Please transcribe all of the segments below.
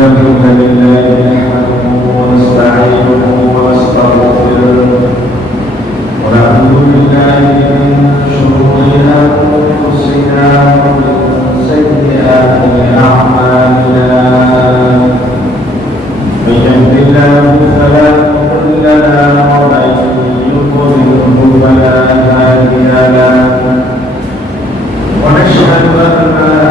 الحمد لله نحمده ونستعينه ونستغفره ونعوذ بالله من شرور أنفسنا ومن سيئات أعمالنا من يهد الله فلا مضل له ومن يضلله فلا هادي له ونشهد أن لا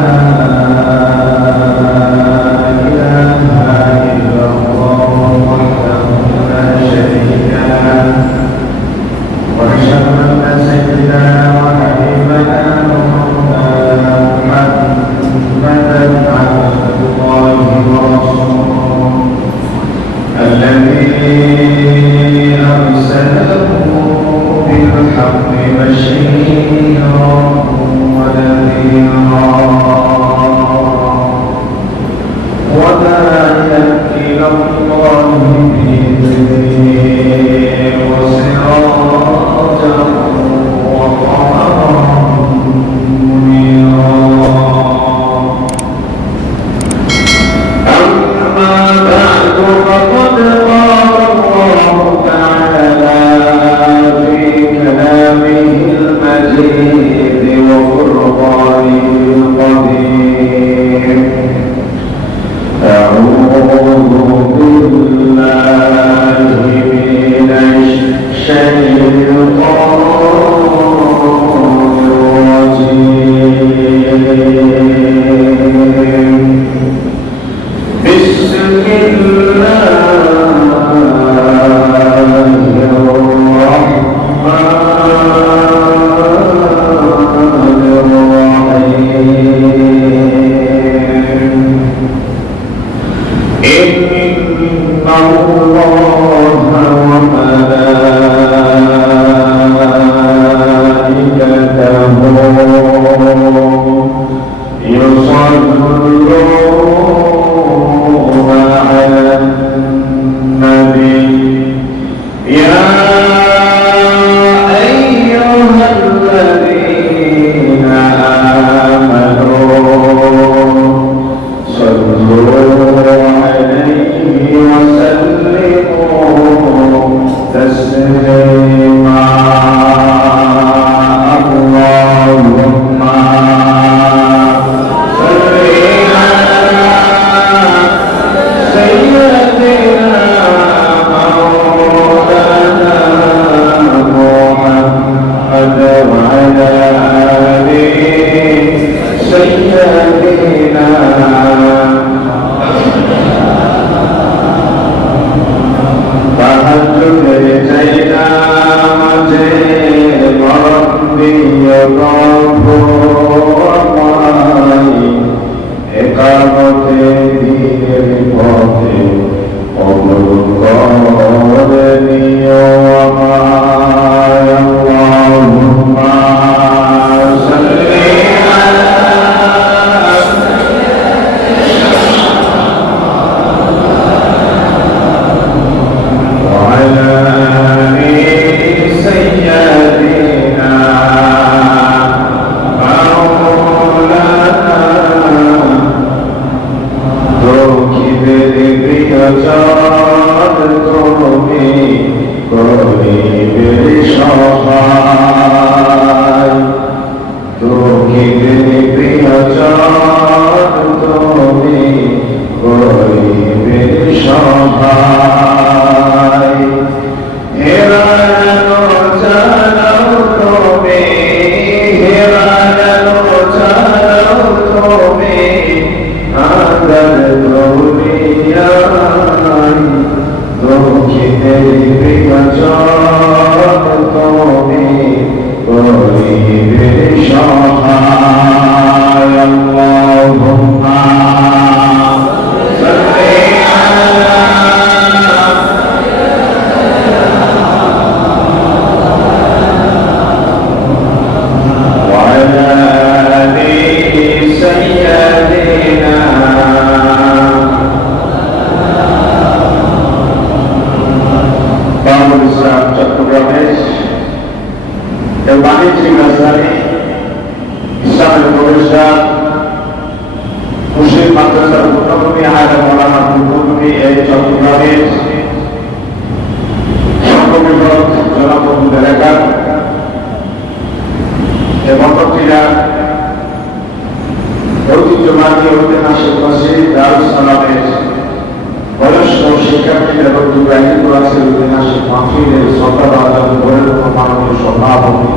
আছে ঐতিহাসিক মাহফিলের শ্রদ্ধাভাজন বরেণ্য মাননীয় সভাপতি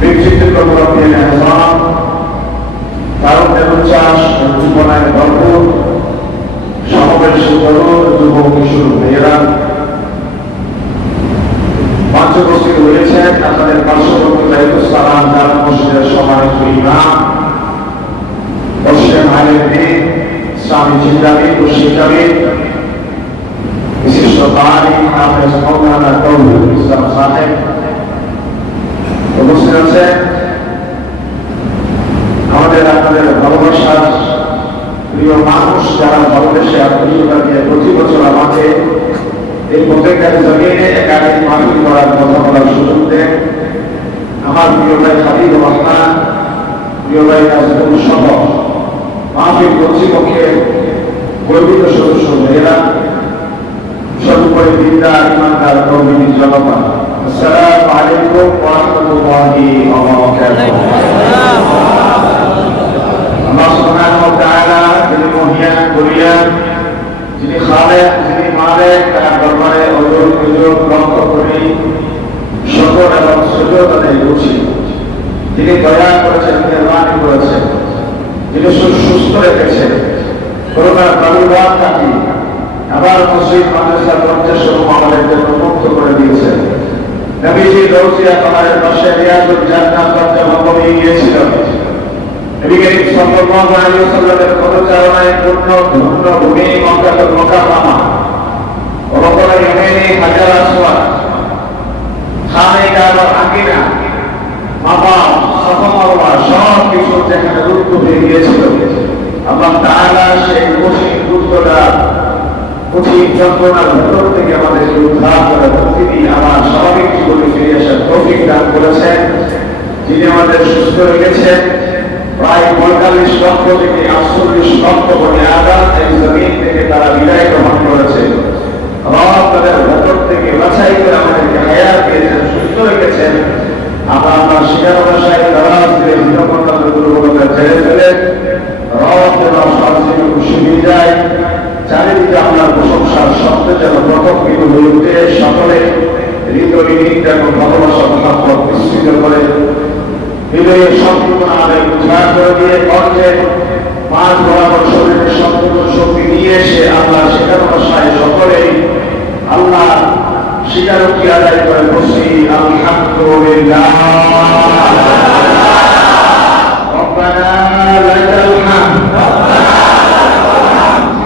বিচিত্র মুরব্বিয়ান আহসান তারুণ্যের উচ্ছ্বাস জীবনের গল্প সমাবেশী তরুণ যুব কিশোর মেয়েরা মঞ্চে উপস্থিত হয়েছেন আপনাদের পার্শ্ববর্তী দায়িত্ব সালাম জামে মসজিদের সম্মানিত ইমাম হোসেন আলীদ্দিন ইসলামী চিন্তাবিদ ও শিক্ষাবিদ বিশিষ্ট তারিখ হাফেজ মাওলানা তৌহিদুল ইসলাম সাহেব উপস্থিত আছেন আমাদের আপনাদের ভালোবাসার প্রিয় মানুষ যারা ভালোবেসে আত্মীয়তা দিয়ে প্রতি বছর আমাকে এই প্রত্যেকটা জমিনে একাধিক মাহফিল করার কথা বলার সুযোগ দেন। আমার প্রিয় ভাই হাবিবুর রহমান, প্রিয় ভাই নাজমুল সহ মাহফিল কর্তৃপক্ষের গর্বিত সদস্য মেয়েরা, সর্বোপরি দিনদার ইমানদার কর্মী জনতা, আসসালামু আলাইকুম ওয়া রাহমাতুল্লাহি ওয়া বারাকাতুহু। আল্লাহ সুবহানাহু ওয়া তাআলা যিনি মহিয়ান বলিয়ান, যিনি খালেক, যিনি মালিক, তার দরবারে অজর বিজর লক্ষ করি শকর এবং সুজুদ আদায় করছি। তিনি দয়া করেছেন, মেহরবানি করেছেন, যিনি সুস্থ রেখেছেন, করোনার প্রাদুর্ভাব কাটিয়ে আবার মসজিদ মাদ্রাসা পঞ্চাশসমূহ আমাদের জন্য মুক্ত করে দিয়েছেন। নবীজি রওজিয়া পাহাড়ের পাশে রিয়াজুল জান্নাত পঞ্চভূমি গিয়েছিল। নবী করিম সাল্লাল্লাহু আলাইহি ওয়াসাল্লামের পদচারণায় পূর্ণ ধন্য ভূমি মক্কাতুল মুকাররমা, রওজা ইয়ামানি, হাজার আসওয়াদ, খানে কাবা, আকিনা, মাকাম, সাফা মারওয়া সব কিছু যেখানে রুদ্ধ হয়ে গিয়েছিল, আল্লাহ তাআলা সেই কঠিন রুদ্ধটা কঠিন যন্ত্রণার ভেতর থেকে আমাদেরকে উদ্ধার করে তিনি আমার স্বাভাবিক জীবনে ফিরে আসার তৌফিক দান করেছেন। যিনি আমাদের সুস্থ রেখেছেন। প্রায় ৪৫ লক্ষ থেকে ৪৮ লক্ষ বনে আদান এই জমিন থেকে তারা বিদায় গ্রহণ করেছে। রব তাদের ভেতর থেকে বাছাই করে আমাদেরকে হায়াত দিয়েছেন, সুস্থ রেখেছেন। আমরা আমার শিকার ভাষায় দারাজ দিয়ে হীনমন্ডল দুর্বলতা ছেড়ে ফেলে রব যেন সবচেয়ে খুশি হয়ে যায়। চারিদিকে আপনার প্রশংসার শব্দ যেন প্রথম কিন্তু হয়ে উঠে সকলে হৃদয় যেন ভালোবাসা মহাব্বত মিশ্রিত করে হৃদয়ের সম্পূর্ণ আবেগ উদ্ধার করে দিয়ে কণ্ঠে মাঝ বরাবর শরীরের সম্পূর্ণ শক্তি নিয়ে এসে আল্লাহ শিকার ভাষায় সকলেই আল্লাহ স্বীকারোক্তি আদায় করে বসি আলহামদুলিল্লাহ। রব্বানা লাকাল হামদ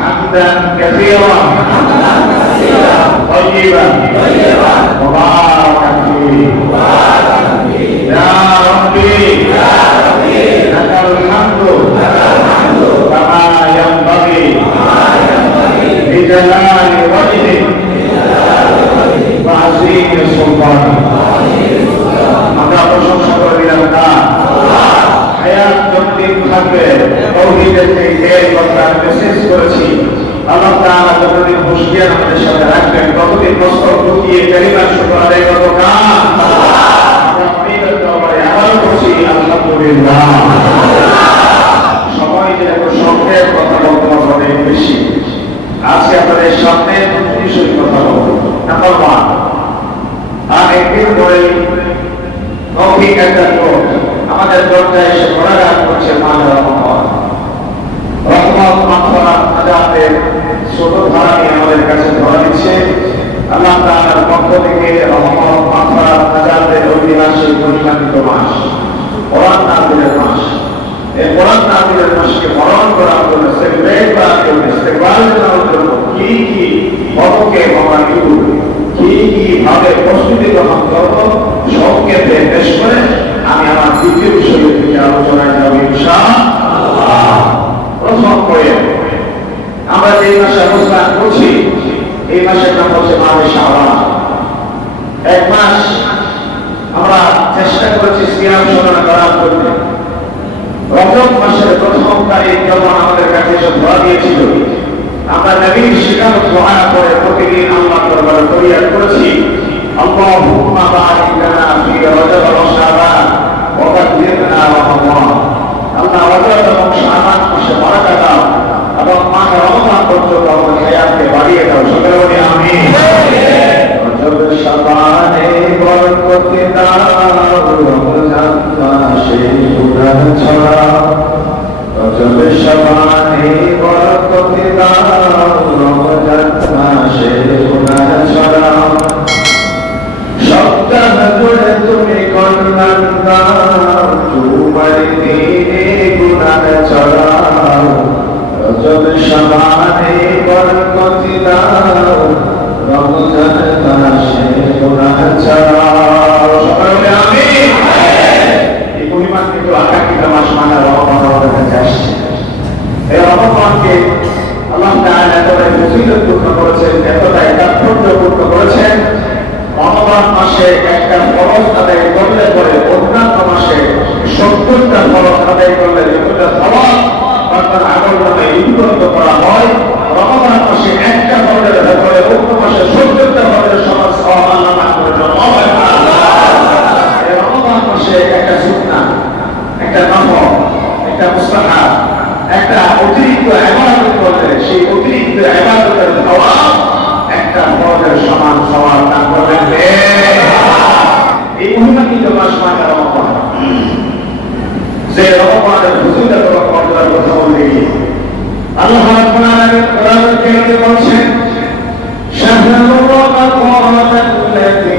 হামদান কাসীরান তাইয়িবান মুবারাকান ফীহি ইয়া রাব্বি লাকাল হামদু কামা ইয়ানবাগি লিজালালি ওয়াজহিক ওয়া আযীমি সুলতানিক। আমরা প্রশংসা করে দিলাম না হায়াত যতদিন থাকবে তাওহীদের এই কথা মেসেজ করেছি আল্লাহ তাআলা যতদিন হুঁশিয়ার আমাদের সাথে রাখবেন ততদিন মস্তক ঢুকিয়ে কালিমা শুকর আদায় করব না। আমরা আপনাদের দরবারে আবার বলছি আলহামদুলিল্লাহ। সময় যেহেতু সংক্ষেপ কথা বলতে হবে বেশি, আজকে আপনাদের সামনে বিষয় কথা বলবো। নাম্বার 1, আর একদিন ধরে মৌখিক একটা লোক আমাদের দরজায় এসে ঘোরাঘাট করছে। রহমত মাগফিরাত নাজাতের ছোট ধারা নিয়ে আমাদের কাছে ধরা দিচ্ছে। আল্লাহ তাআলার পক্ষ থেকে রহমত মাগফিরাত নাজাতের ঐতিহাসিক পরিমাণিত মাস কোরআন নাযিলের মাস। এই কোরআন নাযিলের মাসকে বরণ করার জন্য সেলিব্রেট করার জন্য ইস্তেকবাল করার জন্য কি কি পদক্ষেপ আমরা নিব, কি কি ভাবে প্রস্তুতি গ্রহণ করব, সংক্ষেপে পেশ করে আমি আমার দ্বিতীয় বিষয়ের দিকে আলোচনায় যাব ইনশাআল্লাহ। প্রথম পয়েন্ট, আমরা যে মাসে অবস্থান করছি এই মাসের নাম হচ্ছে মাহে শাবান। এক মাস আমরা চেষ্টা করেছি সিয়াম সাধনা করার জন্য। রজব মাসের প্রথম তারিখ যখন আমাদের কাছে এসে ধরা দিয়েছিল, আমরা নবীর শিকার দোয়া করে প্রতিদিন আল্লাহর দরবারে ফরিয়াদ করেছি, আল্লাহুম্মা বারিক লানা ফি রজব ওয়া শাবান ওয়া বাল্লিগনা রমাদান। আল্লাহ রজব এবং শাবান মাসে বারাকা দাও এবং মাহে রমজান পর্যন্ত আমাদের হায়াতকে বাড়িয়ে দাও। সকলে বলি আমিন। গুনাহ ছড়া রজব শাবানে বরকতে দাও রমজান মাসে গুনাহ ছড়া সপ্তাহ জুড়ে তুমি কল্যাণ দাও তোমার দিনে গুনাহ ছড়াও রজব শাবানে বরকতে দাও রমজান মাসে গুনাহ ছড়াও সকলে আমিন। এই পরিমাণ কিন্তু আকাঙ্ক্ষিত মাস মানে রমজানের কাছে আসছে। এই রমজানকে আল্লাহ তাআলা এতটাই ফজিলতপূর্ণ করেছেন, এতটাই তাৎপর্যপূর্ণ করেছেন। রমজান মাসে একটা ফরজ আদায় করলে পরে অন্যান্য মাসে 70টা ফরজ আদায় করলে যেগুলো সওয়াব অর্থাৎ আমল নামে লিপিবদ্ধ করা হয়, রমজান মাসে একটা ফরজের ব্যাপারে অন্য মাসে 70টা ফরজের সমান সওয়াব আল্লাহ দান করে দেন। এই রমজান মাসে একটা সুন্নাহ, একটা নফল, একটা মুস্তাহাব, একটা অতিরিক্ত ইবাদত করলে সেই অতিরিক্ত ইবাদতের সওয়াব একটা ফরজের সমান সওয়াব দান করবেন। এই মহিমান্বিত মাস মানে রমজান। যে রমজানের ফজিলত ও মর্যাদার কথা বলতে গিয়ে আল্লাহ রাব্বুল আলামিন কোরআনুল কারীমে বলেন, শাহরু রমাদানাল্লাযী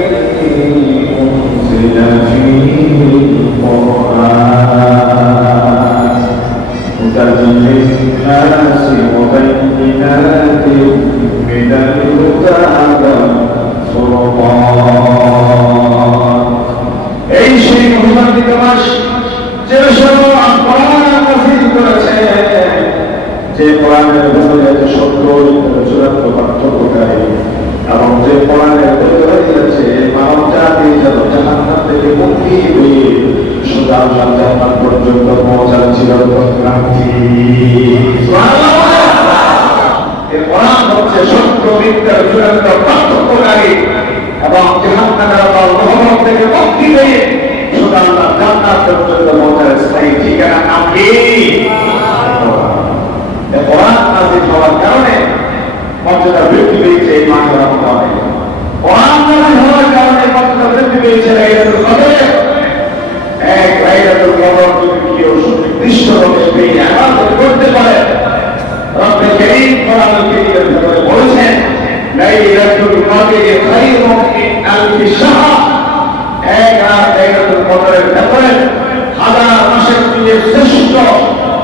উনজিলা ফীহিল কুরআন হুদাল লিন-নাসি ওয়া বাইয়িনাতিন মিনাল হুদা ওয়াল ফুরকান। এই সেই মহিমান্বিত মাস যে কোরআন নাযিল করেছে, যে কোরআনের ভিতরে আছে সত্য চূড়ান্ত পার্থক্যকারী এবং যে কোরআনের ভিতরে আছে মানব জাতি যেন জাহান্নাম থেকে মুক্তি পেয়ে সোজা আল্লাহর জান্নাত পর্যন্ত পৌঁছার চিরপ্রতিক্রান্তি। এই কোরআন হচ্ছে সত্য মিথ্যার চূড়ান্ত পার্থক্যকারী এবং জাহান্নামের আযাব থেকে মুক্তি পেয়ে সোজা আল্লাহর জান্নাত পর্যন্ত পৌঁছার স্থায়ী ঠিকানা নাম কি? কোরআন নাযিল হওয়ার কারণে মর্যাদা বৃদ্ধি পেয়েছে এই মাসে রমজানে। কোরআন নাযিল হওয়ার কারণে মর্যাদা বৃদ্ধি পেয়েছে লাইলাতুল কদর। এক লাইলাতুল কদর যদি কেউ সুনির্দিষ্টভাবে পেয়ে ইবাদত করতে পারে, রব্বে কারীম কোরআনুল কারীমের ভিতরে বলেছেন, লাইলাতুল কদর খায়রুম মিন আলফি শাহর। এক রাত লাইলাতুল কদরের ব্যাপারে হাজার মাসের চেয়ে শ্রেষ্ঠ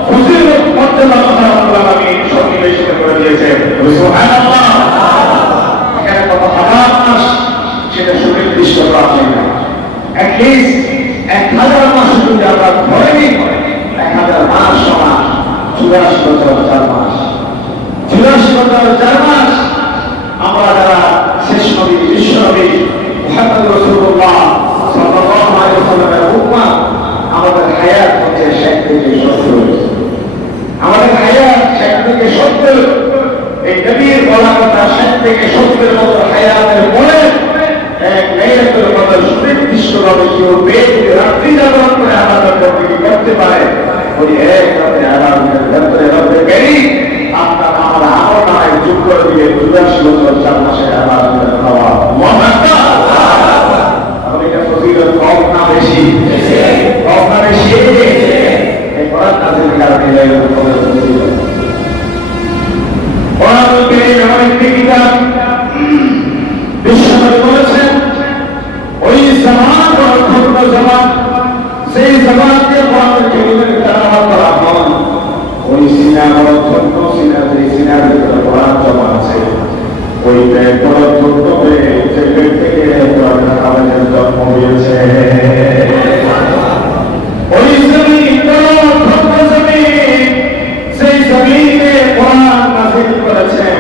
ফজিলত মর্যাদা কথা আল্লাহ নবী সন্নিবেশিত করে দিয়েছেন। সুবহানাল্লাহ। এখানে কত হাজার মাস সেটা সুনির্দিষ্ট করা হয় না। অ্যাটলিস্ট 1000 মাস যদি আমরা ধরে নিই, 1000 মাস সমান 84 বছর 4 মাস। 84 বছর 4 মাস আমরা যারা শেষ নবী বিশ্ব নবী মুহাম্মদ রাসূলুল্লাহ সাল্লাল্লাহু আলাইহি ওয়াসাল্লামের উম্মাহ, আমাদের হায়াত হচ্ছে 60 থেকে 70। আমাদের হায়াত 60 থেকে 70। এই নবীর বলা কথা 60 থেকে 70 বছর হায়াতের পরে এক লাইলাতুল কদর সুনির্দিষ্টভাবে কেউ পেয়ে রাত্রি জাগরণ করে ইবাদত করতে পারে, ওই এক রাতে ইবাদতের ভেতরে রব্বে কারীম আপনার আমার আমল নামায় যোগ করে দিয়ে 84 বছর 4 মাসের ইবাদতের সওয়াব। আল্লাহু আকবার। তাহলে এটা ফজিলত কম না বেশি? কম না বেশি? এই কোরআন নাযিলের কারণে লাইলাতুল কদর ফজিলত। কোরআনুল কারীম এমন একটি কিতাব, বিশ্বনবী বলেছেন ওই জামান অত্যন্ত জামান, সেই জামানকে কোরআনুল কারীমের তেলাওয়াত করা হয়। ওই সিনা অত্যন্ত সিনা, যে সিনার ভিতরে কোরআন জমা আছে, ওই পেট অত্যন্ত পেট, যে পেট থেকে কোরআনের আওয়াজের জন্ম হয়েছে। ওই জমিন অত্যন্ত জমিন, সেই জমিনে কোরআন নাযিল করেছেন।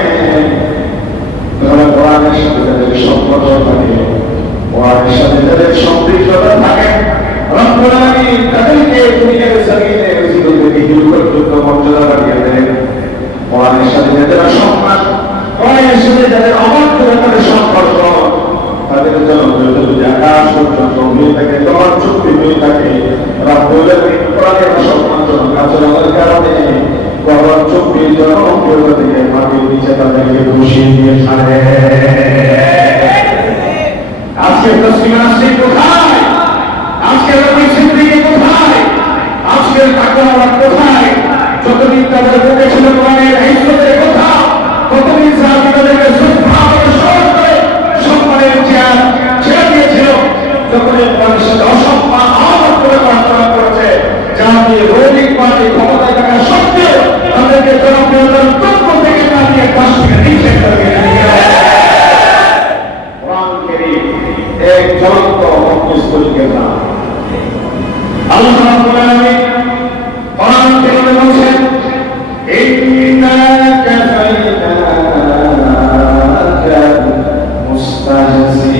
কোরআনের সাথে যাদের সম্পর্ক থাকে, কোরআনের সাথে যাদের সম্পৃক্ততা থাকে, রব্বুল আলামিন তাদেরকে দুনিয়ার জমিনে জীবন থেকে পর্যন্ত মর্যাদা বাড়িয়ে দেন। কোরআনের সাথে যাদের সম্মান, কোরআনের সাথে যাদের অবাধ্যতার সম্পর্ক, তাদের জন্য যদি আকাশ পর্যন্ত হয়ে থাকে, তোমার চুক্তি হয়ে থাকে, রব্বুল আলামিন কোরআনের সম্মানজনক আচরণের কারণে কোরআন চুক্তি জনপ্রিয় থেকে মাটির নিচে তাদেরকে বসিয়ে দিয়ে ছাড়ে। আজকে তসলিমা আসছে কোথায়? আজকে নবী সিদ্দিক কোথায়? আজকে আজকের তাকওয়াওয়ালা কোথায়? যতদিন তাদের বুকে ছিল কোরআনের ইজ্জতের কথা, ততদিন সাহাবী তাদেরকে শ্রদ্ধা করে স্মরণ করে সম্মানের চেয়ার ছেড়ে দিয়েছিল। যখন কোরআনের সাথে অসম্মান আহ্বান করে প্রার্থনা করেছে, জাতি রৌলিক পার্টি ক্ষমতায় থাকা সত্ত্বেও তাদেরকে জনপ্রিয়তার তত্ত্ব থেকে নামিয়ে পাশ থেকে নিষেধ করে কোরআন কারীম এক জ্বলন্ত অগ্নিস্থলীকে না। আল্লাহ রাব্বুল আলামিন কোরআন কারীমে বলেন, ইন্না কাফাইনাকা মুস্তাহজিন।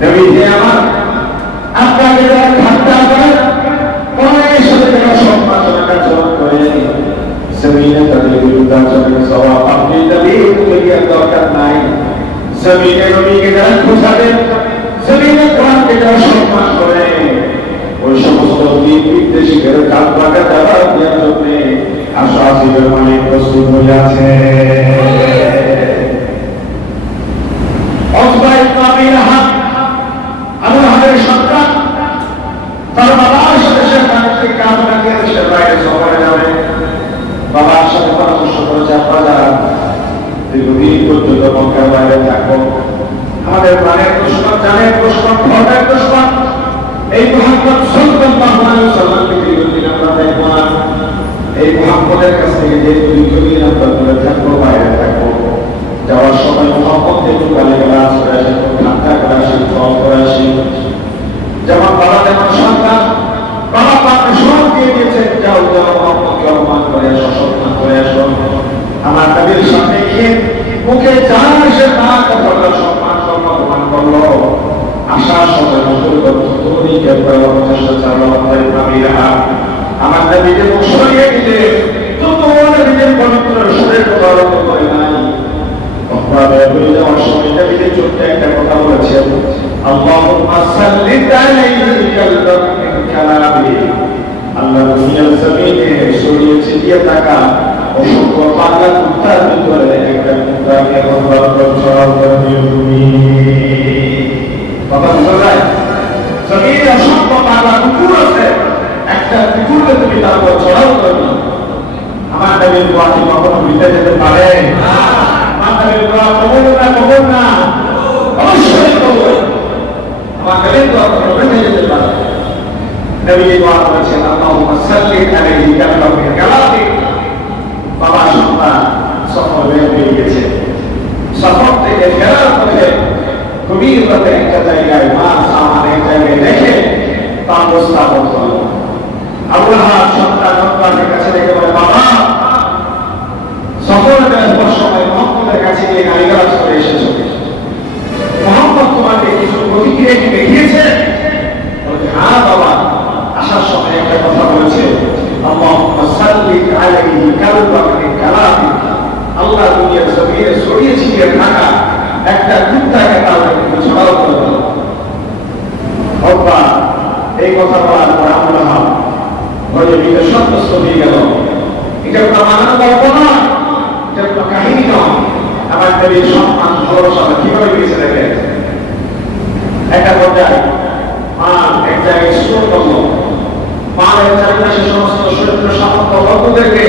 নবী হে আমার, আপনাকে যারা ঠাট্টা করে, কোরআনের সাথে যারা সম্মানজনক আচরণ করে, জমিনে তাদের বিরুদ্ধে আচরণের জবাব আপনি তাদের তৈরির দরকার নাই। জমিনে নবীকে যারা খোঁজাবেন, জমিনে কোরআনকে যারা সম্মান করে, ওই সমস্ত দিক বিদ্বেষীদের কাল পাকা জবাব দেওয়ার জন্য আশাসীবের মালিক প্রস্তুত হয়ে আছে। উতবা ইবনে আবী লাহাব আবু লাহাবের সন্তান, তার বাবার সাথে সে বাণিজ্য কামনা করে দেশের বাইরে সফরে যাবে। বাবার সাথে পরামর্শ করেছে, আপনারা দীর্ঘদিন পর্যন্ত মক্কার বাইরে থাকবো, আমাদের প্রাণের দুশমন, জানের দুশমন, ধর্মের দুশমন এই মুহাম্মদ সাল্লাল্লাহু আলাইহি ওয়াসাল্লামকে দীর্ঘদিন আমরা দেখবো না। এই মুহাম্মদের কাছ থেকে যে দীর্ঘদিন আমরা দূরে থাকবো, বাইরে থাকবো, যাওয়ার সময় মুহাম্মদকে একটু গালিগালাজ করে আসি, ঠাট্টা করে আসি, ফল করে আসি। যেমন বাবা যেমন সন্তান, বাবা পাকে সব দিয়ে দিয়েছেন, যাও যাও মুহাম্মদকে অপমান করে আসো, সম্মান করে আসো। আমার নবীর সামনে গিয়ে মুখে যা এসে তা কথাটা সম্মান অপমান করলো। আসার সময় নবীকে চেষ্টা চালালো নবীরা, আমার নবীকে মুখ সরিয়ে দিলে তবুও নবীদের পবিত্র শরীর তরঙ্গ করে নাই। হয়ে যাওয়ার সময় নবীকে ছোট্ট একটা কথা বলেছেন, আল্লাহুম্মা সাল্লি আলাইহি কালামি। আল্লাহ দুনিয়ার জমিনে ছড়িয়ে ছিটিয়ে থাকা অসংখ্য পাগলা কুত্তার ভিতরে একটা কুত্তাকে ছড়াও করে দিও তুমি। কথা বোঝা যায়? জমিনে অসংখ্য পাগলা কুকুর আছে, একটা কুকুরকে তুমি তারপর ছড়াও করে দিও। আমার নবীর দোয়া কি কখনো মিটে যেতে পারে? আমার নবীর দোয়া কবুল না কবুল না? অবশ্যই কবুল। আমার নবীর দোয়া কখনো মিটে যেতে পারে? নবী দোয়া করেছেন, আল্লাহুম্মা সাল্লি আলাইহি কালামি। বাবা সন্তান সফর হয়ে গেছে, সফর থেকে ফেরার পথে গভীর রাতে একটা জায়গায় মাছ আমার এক জায়গায় রেখে তার স্থাপন করল। আবু লাহাব সন্তান উতবার কাছে রেখে বলে, বাবা সফরে বেরোবার সময় মুহাম্মদের কাছে গিয়ে গালিগালাজ করে এসেছো, মুহাম্মদ তোমাকে কিছু প্রতিক্রিয়া কি দেখিয়েছে? হ্যাঁ বাবা, আসার সময় একটা কথা বলেছে, আল্লাহুম্মা সাল্লি আলাইহি কালামি। আল্লাহ দুনিয়ার জমিনে ছড়িয়ে ছিটিয়ে থাকা একটা কুত্তাকে তাহলে ছড়াও করে দিল। উতবা এই কথা বলার পর আবু লাহাব ভয়ে ভীত সন্ত্রস্ত হয়ে গেল। এটা কোনো মানার গল্প নয়, এটা কোনো কাহিনী নয়। আমার নবীর সম্মান ভালোবাসা কিভাবে পেয়েছে দেখে। একটা পর্যায়ে মা এক জায়গায় স্টোর করলো, মায়ের চারিপাশে সমস্ত শরীর সামর্থ্য ভক্তদেরকে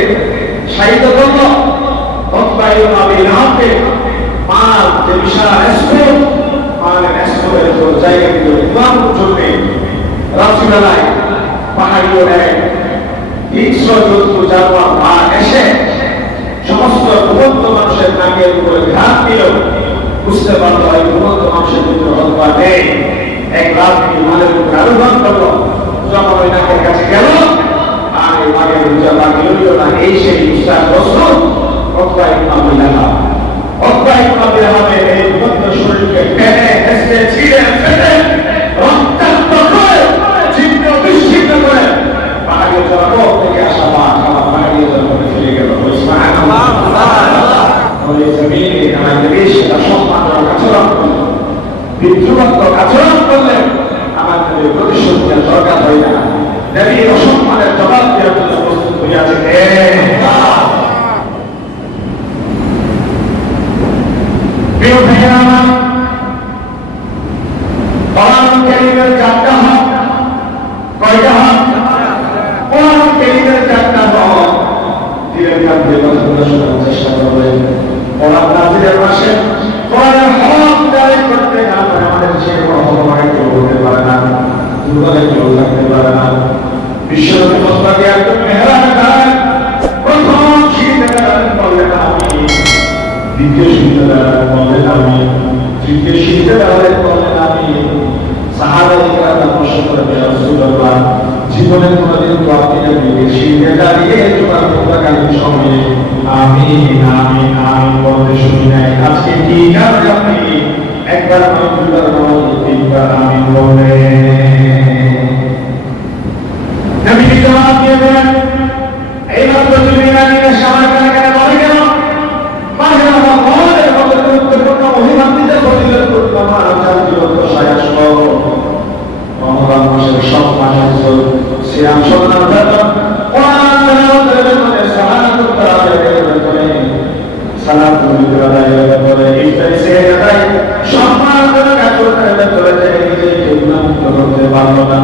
সাহিত্য করলো। উতবা ইবনে আবী লাহাবকে মার যে বিশাল স্টোর, মায়ের স্টোরের জায়গা দিল ঘুমানোর জন্য। রাত্রিবেলায় পাহাড়িও এক হিংস্র জন্তু জানোয়ার মা এসে সমস্ত ঘুমন্ত মানুষের নাকের উপরে ঘাত দিল। বুঝতে পারলো এই ঘুমন্ত মানুষের ভিতরে উতবা নেই। এক রাত মালের উপরে আরোহণ করলো, যখন ওই নাকের কাছে গেল আর এই মাগের রোজা বাকি না, এই সেই বিশ্বাস প্রস্তুত। উতবা ইবনে আবী লাহাব, উতবা ইবনে আবী লাহাবের এই ঘুমন্ত শরীরকে টেনে হেসে ছিঁড়ে ফেলে রক্তাক্ত করে ছিন্ন বিচ্ছিন্ন করে পাহাড়ের জগৎ থেকে আসা মা খাওয়া পাহাড়িয়ে জগতে ফিরে গেল। সুবহানাল্লাহ। ওই জমিনে আমার নবী সেটা সম্মানজনক আচরণ করলেন, বিদ্রুপাত্মক আচরণ করলেন। আমার নবী প্রতিশোধ নেওয়ার দরকার হয় না। নবী অসম্মানের জবাব দেওয়ার জন্য প্রস্তুত হয়ে আছে। প্রিয় ভাইয়েরা আমার, কোরআন কারীমের 4টা হক বললেন আমি সাহাবায়ে কেরাম প্রশ্ন করে ইয়া রাসূলুল্লাহ জীবনে কোনদিন তো আপনি সিঁড়িতে দাঁড়িয়ে জোড়া পতাকালীন সময়ে আমিন আমিন আমিন বলতে শুনি নাই, আজকে কি কারণে আপনি একবার নয় দুবার নয় তিনবার আমিন বললেন? নবীজি জবাব দিয়ে দেন, এই মাত্র তুমি আমিনের সময় কেন বলে কেন? মাঝে আমার মনের মতো গুরুত্বপূর্ণ অভিমান্বিত ফজিলত করতে আমার আচার জীবন দশায় আসলো। রমজান মাসের সব মাসের সিয়াম সন্ন্যার বেতন কোরআন তেলাওয়াতের বেতনে সালাতুল তারাবির বেতনে সালাতুল ইফতারের বেতনে ইফতারি সেহরি আদায় সম্মানজনক আচরণের বেতনে নিজেকে গুনাহমুক্ত করতে পারল না।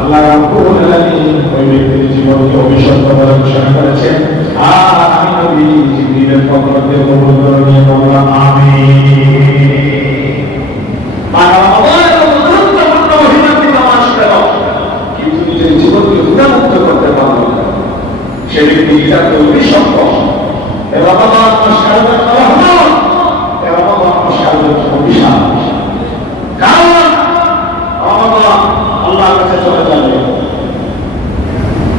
আল্লাহ রাব্বুল আলামিন ওই ব্যক্তির জীবনকে অভিশপ্ত বলে ঘোষণা করেছেন। আর আমি নবী জিবরিলের পক্ষ থেকে কবুল করে নিয়ে বললাম আমিন। কিন্তু নিজের জীবনকে গুনাহমুক্ত করতে পারল না, সে ব্যক্তি যাতে অভিশপ্ত। রমাদান মাস কারণে রহমত, রমাদান মাস কারণে অভিশাপ। কারণ রমাদান আল্লাহর কাছে চলে যাবে।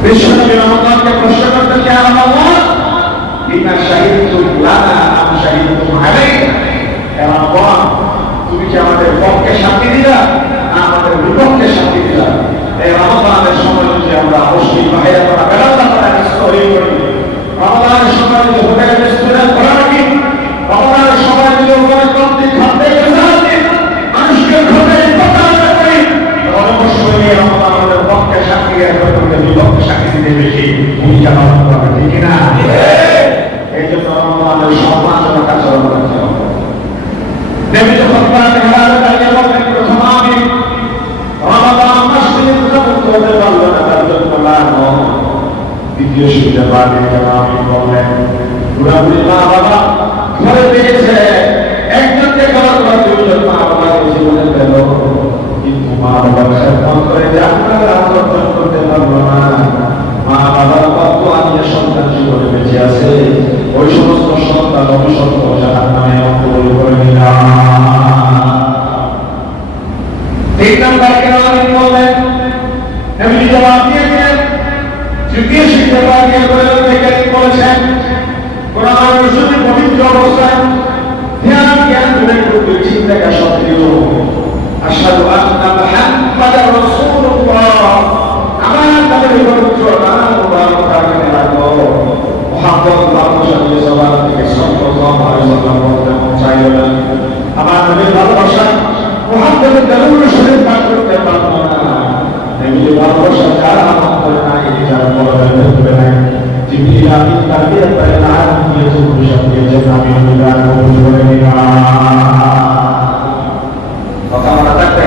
বিশ্বনবী রমাদানকে প্রশ্ন করতেন, ইয়া রমাদান বিমা শাহিদতুম লানা আম শাহিদতুম আলাইনা? ইয়া রমাদান তুমি কি আমাদের পক্ষে সাক্ষী দিলা না আমাদের বিপক্ষে সাক্ষী দিলা? এই রমাদানের সময় যদি আমরা অবশ্যই বাইরে করা বেড়াল্লা করা হয়ে পড়ি, রমাদানের সময় যদি হোটেলে রেস্টুরেন্ট খোলা রাখি, রমাদানের সময় যদি ওখানে কমতি খাদ্যে মানুষকে ঘরে প্রতারণা করি, তাহলে অবশ্যই রমাদান আমাদের পক্ষে সাক্ষী বিপক্ষে সাক্ষী দিতে বেশি ভূমিকা পালন করবে, ঠিক না? এই জন্য রমাদানের সম্মানজনক আচরণ করতে হবে। নবী যখন কোরআনে হেলালে দাঁড়িয়ে বললেন প্রথম আমিন, রমাদান মাস থেকে গুনাহমুক্ত হতে পারল না, তার জন্য লানো। দ্বিতীয় সুবিধা বাদে আমিন বললেন, পুরাপুরি মা বাবা ঘরে পেয়েছে, একজনকে খাবার খাওয়া দুইজন মা বাবাকে জীবনে পেল, কিন্তু মা বাবার খেদমত করে জান্নাতের অর্জন করতে পারল না। মা বাবার কত আনিয়ে সন্তান জীবনে বেঁচে আছে, ওই সমস্ত সন্তান অভিশপ্ত জাহান্নামে কবুল করে নিলাম। তিন নম্বর কেন আমিন বললেন? নবী জবাব দিয়েছেন, তৃতীয় শিক্ষা বানিয়ে বলেছেন কোরআন রসুল পবিত্র অবস্থায় ধ্যান জ্ঞান বিবেক করতে চিন্তাকে সক্রিয় আশহাদু আন্না মুহাম্মাদার রাসূলুল্লাহ, আমার তাদের পবিত্র নাম মুবারক রাখতে লাগলো। মুহাম্মদ ভালোবাসা সবার থেকে সাল্লাল্লাহু আলাইহি ওয়াসাল্লাম বলতে চাইলেন, আমার নবীর ভালোবাসা মুহাম্মদের দরুদ শরীফ পাঠ করতে পারবো না। নবীর ভালোবাসা যারা আমল করে না, এই যারা বলেন করবে না, জিবরিল আমিন তাকে তার নাম দিয়ে সুবহান দিয়েছেন, আমি আল্লাহ কবুল করে নিলাম। কথা মনে থাকবে?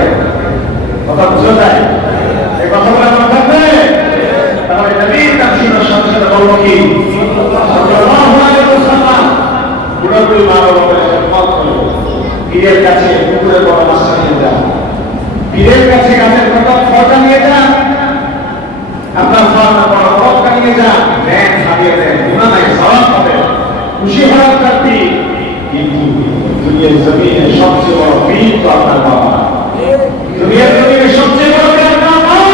কথা বুঝা যায়? এই কথাগুলো মনে থাকবে? তাহলে নবীর তাফসীরের সাথে সাথে বলবো কি সাল্লাল্লাহু আলাইহি ওয়াসাল্লাম পুরোপুরি মা বাবা বলে মত করে পীরের কাছে পুকুরে বড় মাছ নিয়ে যান, পীরের কাছে গাছের ফলটা নিয়ে যান, আপনার ফলটা বড় ফলটা নিয়ে যান, দেন খাইয়ে দেন, গুনাহ নাই, সওয়াব পাবেন, খুশি হওয়ার থাকবি। কিন্তু দুনিয়ার জমিনে সবচেয়ে বড় পীর তো আপনার বাবা। দুনিয়ার জমিনে সবচেয়ে বড় পীর আপনার বাবা।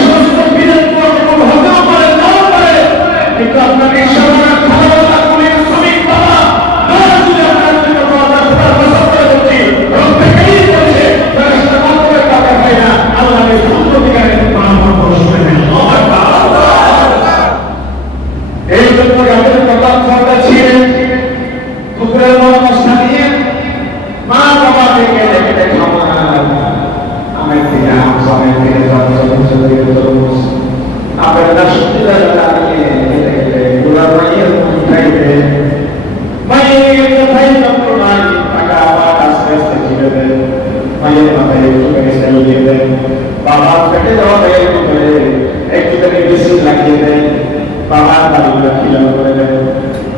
সমস্ত পীরের পর কোনো হতেও পারে নাও পারে, কিন্তু আপনাকে সারা খাওয়া করে শ্রমিক বাবা এই জন্য গাছের প্রধান ফলটা ছিলেন পুকুরের অবস্থা নিয়ে মা বাবা থেকে দেখে খাবো না, আমের থেকে আম, আমের থেকে তরমুজ, আপেল না সত্যি লাগিয়ে গোলাপ মাইয়ের খাইবে, মাইয়ের কোথায় যন্ত্র নাই, টাকা আবার আস্তে আস্তে ছিঁড়ে দেন, মায়ের মাথায় একটুখানি সেল দিয়ে দেন, বাবার পেটে দেওয়া মেয়ের ভিতরে একটুখানি বেশি লাগিয়ে দেন, বাবার বাড়িগুলো খিলানো করে দেন,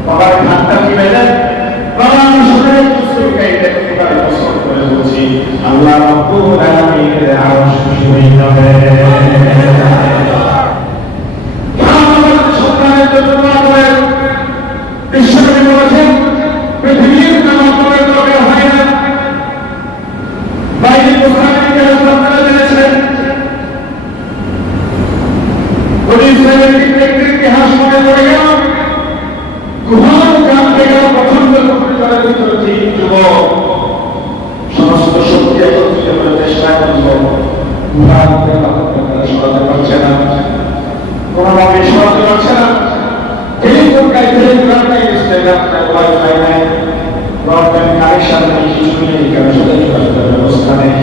বাবার ঘাটটা কিনে দেন, বাবার শরীরে কিছু খাইতে একেবারে পছন্দ করে বলছি, আল্লাহ রাব্বুল আলামিনের আরশ খুশি হয়ে যাবে। সন্তানের জন্য দোয়া করেন। বিশ্বনবী বলেছেন পৃথিবীর নাম আপনাদের দরকার হয় না, গুহার গান থেকে পছন্দ করতে পারে যুবক সমস্ত শক্তি একত্রিত করে চেষ্টা করল গুহার সরাতে পারছে না, কোনোভাবে সরাতে পারছে না। টেলিফোন গাড়ি গেছে, রাস্তায় ওয়াইফাই নাই, ব্রডব্যান্ড কানেকশন নেই, কিছু নেই, কারোর সাথে যোগাযোগের ব্যবস্থা নেই।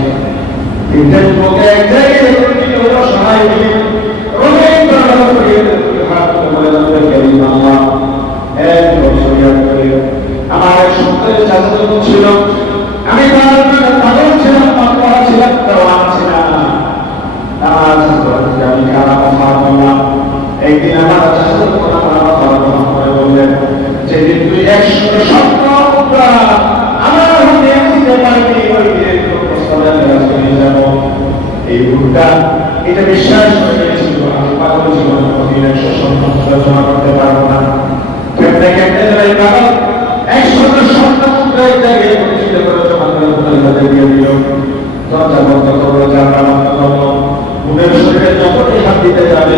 ইন্টারনেট এক জায়গায় ওরা সহায় মিলে অনেক ধরনের হাত করে আল্লাহ এক বছর করে আমার এক সন্তানের চাচাতো ছিল, আমি তার পাগল ছিলাম, পাগল ছিলাম, দেওয়ান ছিলাম। আমার চাচাতো আমি কারা কথা বললাম। একদিন আমার চাচাতো আমার কথা করে বললেন, যেদিন তুই 100 মুদ্রা আমার হাতে দিতে পারবি ওই দিনের প্রস্তাবের কাজ করে যাব। এই মুদ্রা এটা বিশ্বাস করে গেছিল আমি পাগল জীবন প্রতি 100 মুদ্রা জমা করতে পারবো না। কেমনে কেমনে যাই পাগল 100 মুদ্রা এক জায়গায় পরিচিত করে জমা করে কোথায় দিয়ে দিল। দরজা বন্ধ করলো, জানলা বন্ধ করলো। মুখের শরীরে যখনই হাত দিতে যাবে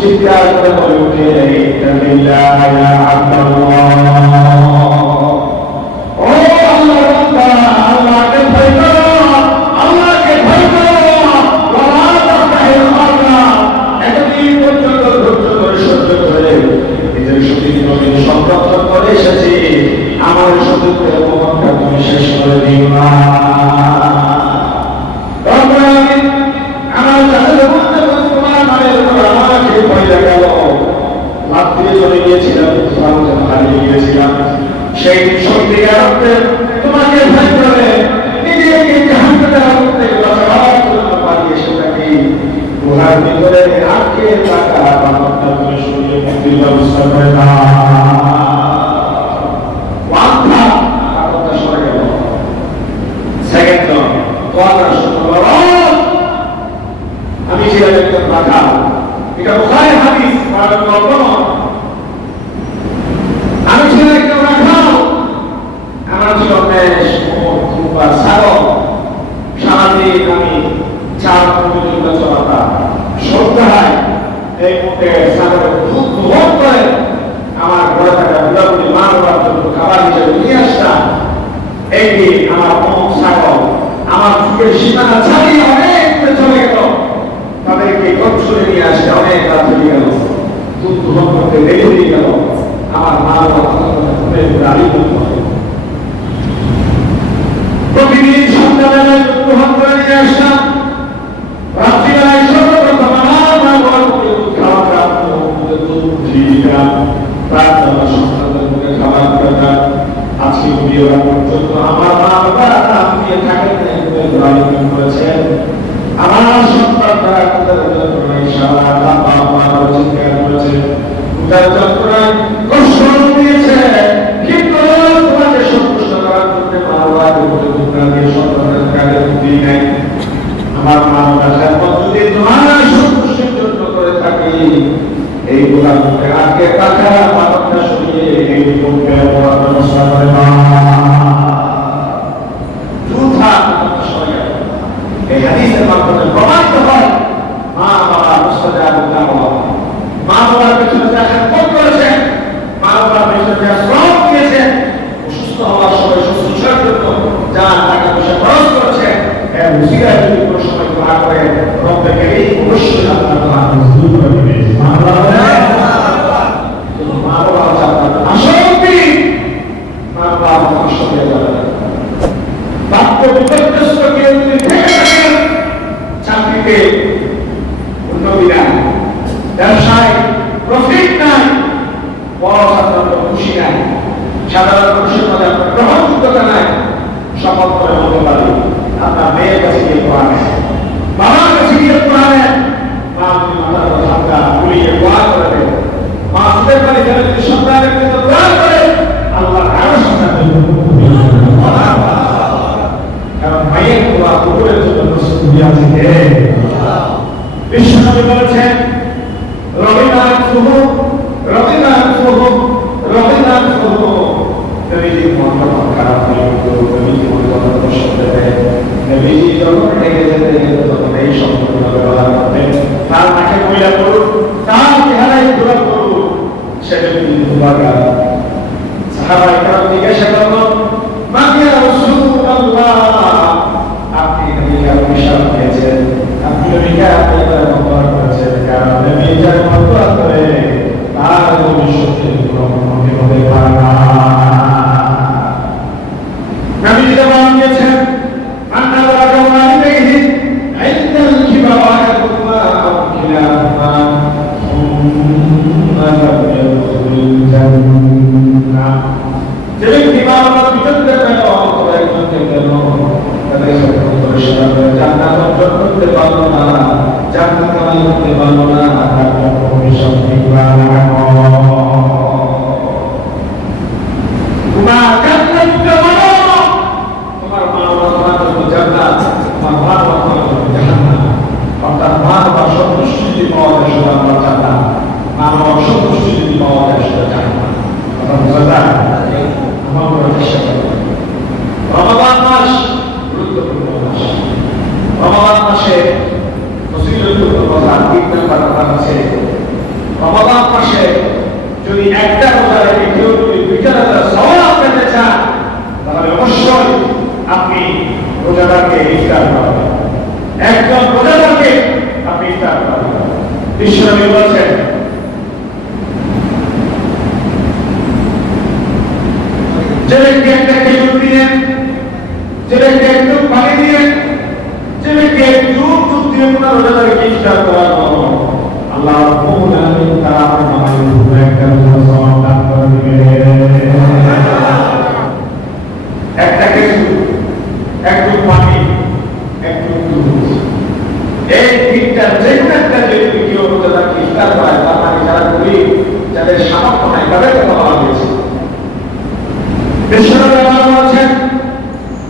চিৎকার করে বলে উঠে সংরক্ষণ করে এসেছি, আমার শত্রুদের মোহনটা তুমি শেষ করে দিও না। আমার আমাকে ভয় গেল, লাভ দিয়ে চলে গিয়েছিলাম, হারিয়ে গিয়েছিলাম। সেই সত্যিকার অর্থে তোমাকে ভয় করে নিজেকে পাঠিয়ে সেটাকে গুহার ভিতরে আটকে টাকা বাবা করে সরিয়ে মুক্তির ব্যবস্থা করে না। আমি ছিলাম একজন রাখাল, এটা বুখারীর হাদিস, আমি ছিলাম একজন রাখাল, আমার ছিল মেষ, কুকুর, ছাগল। সারাদিন আমি 4 কিলোমিটার চলাতাম। সন্ধ্যায় এই মুখে ছাগলের দুধ দোহন করে আমার ঘরে থাকা বুড়াবুড়ি মা বাবার জন্য খাবার হিসেবে নিয়ে আসতাম। একদিন আমার ছাগল আমার চুপের সীমানা ছাড়িয়ে অনেক চলে গেল, তাদেরকে কচ্ছরে নিয়ে আসতে অনেক রাত হয়ে গেল, দুধ দোহন করতে দেরি হয়ে গেল। আমার মা প্রতিদিন সন্ধ্যাবেলায় দুধ দোহন করে নিয়ে আসতাম, রাত্রিবেলায় সর্বপ্রথম আমার মা বাবার মুখে দুধ খাওয়াতাম, দুধ দিতাম, প্রার্থনা সন্তানদের মুখে খাবার দিতাম। আজকে ভিডিওটা পর্যন্ত আমার মা বাবা নাম দিয়ে থাকেন করেছেন। আমার সন্তানরা ইনশাআল্লাহ বাবা চিৎকার করেছে, তার যন্ত্রণায় কষ্ট দিয়েছে, কিন্তু তোমাকে সন্তুষ্ট করার জন্য মা বাবা দিয়ে সন্তানের কাজে বুদ্ধি নেই। আমার মা বাবা যদি তোমার সন্তুষ্টির জন্য করে থাকি, এইগুলা মুখে আজকে টাকা বাবাটা সরিয়ে এই মুখে পড়ার ব্যবস্থা করে না। এই হাদিসের মাধ্যমে প্রমাণিত হয় মা বাবা মুস্তাজাবুল্লাহ, মা বাবার পেছনে যা খেদমত করেছেন, মা বাবার পেছনে যা শ্রম দিয়েছেন, অসুস্থ হওয়ার সময় সুস্থতার জন্য যা টাকা পয়সা খরচ করেছেন, এর উসিলায় যদি কোনো সময় দোয়া করে রব্বে কারীম অবশ্যই আপনার দোয়া মঞ্জুর করে দিবেন। মা বাবা হচ্ছে আপনার আসক্তি, মা বাবা আসক্তি যাবে বাক্য বিপর্যস্ত কেউ যদি থেকে থাকেন, চাকরিতে উন্নতি নাই, ব্যবসায় প্রফিট নাই, বড় সাধারণ খুশি নাই, সাধারণ মানুষের মধ্যে আপনার গ্রহণযোগ্যতা নাই, শপথ করে বলতে পারি আপনার মেয়ের কাছে গিয়ে কোরআন নেন, বাবার কাছে গিয়ে কোরআন নেন, মা যদি মাথার হাতটা গুলিয়ে দোয়া করে দেন, মা হতে পারে যারা যদি সন্তানের জন্য দোয়া করে আল্লাহ আরো সন্তান কারণ মায়ের দোয়া কুকুরের জন্য প্রস্তুতি আছে। বিশ্বনবী বলেছেন রবিনাথ ফুহু নবীজি মন খারাপ হয়ে উঠল, নবীজি মন কষ্ট দেবে, নবীজি যখন রেগে যেতে তখন এই সম্পূর্ণ ব্যবহার করতেন। তার নাকে মহিলা করুক, তার চেহারায় ঘোরা করুক, সেটা দুর্ভাগা সাহাবায়ে কেরাম জিজ্ঞাসা করলো মান ইয়া রাসূলুল্লাহ আপনি নবীকে অভিশাপ দিয়েছেন আপনি নবীকে আপনার বরবাদ করেছেন কারণ নবী যার বরবাদ করে তার ভবিষ্যতে কোনো হতে পারে না নবী জবাব দিয়েছেন আন্না রাজুল আলাইহি ইনদাল কিবারা কুমা আও কিলামা সুম্মা লাম ইয়াদখুলুল জান্নাহ যে ব্যক্তি বাবা বিচক্ষণ পেল অথবা একজন পেল তাদের সাথে পরিষ্কার করে জান্নাত অর্জন করতে পারলো না জান্নাত কামাই করতে পারলো না তার ভবিষ্যৎ নির্বাণ রমাদান মাস গুরুত্বপূর্ণ মাস রমাদান মাসে ফজিলতুল কথা 3 নাম্বার কথা আছে রমাদান মাসে যদি একটা রোজা রেখে কেউ যদি 2,000 সওয়াব পেতে চান তাহলে অবশ্যই আপনি রোজাদারকে ইফতার করাবেন একজন রোজাদারকে আপনি ইফতার করাবেন বিশ্বনবী বলেছেন যে ব্যক্তি একটা খেজুর দিলেন যে ব্যক্তি একটু পানি দিলেন যে ব্যক্তি একটু দুধ দিয়ে পুরো রোজাদারকে ইফতার করানো আল্লাহ রাব্বুল আলামিন তার নামে একটা সওয়াব দান করে দিবেন একটা খেজুর একটু পানি একটু দুধ এই তিনটা যে একটা যদি কেউ রোজাদারকে ইফতার করায় তার মানে যারা গরিব যাদের সামর্থ্য নাই তাদেরকে বলা হয়েছে বিশ্বনবী বলেছেন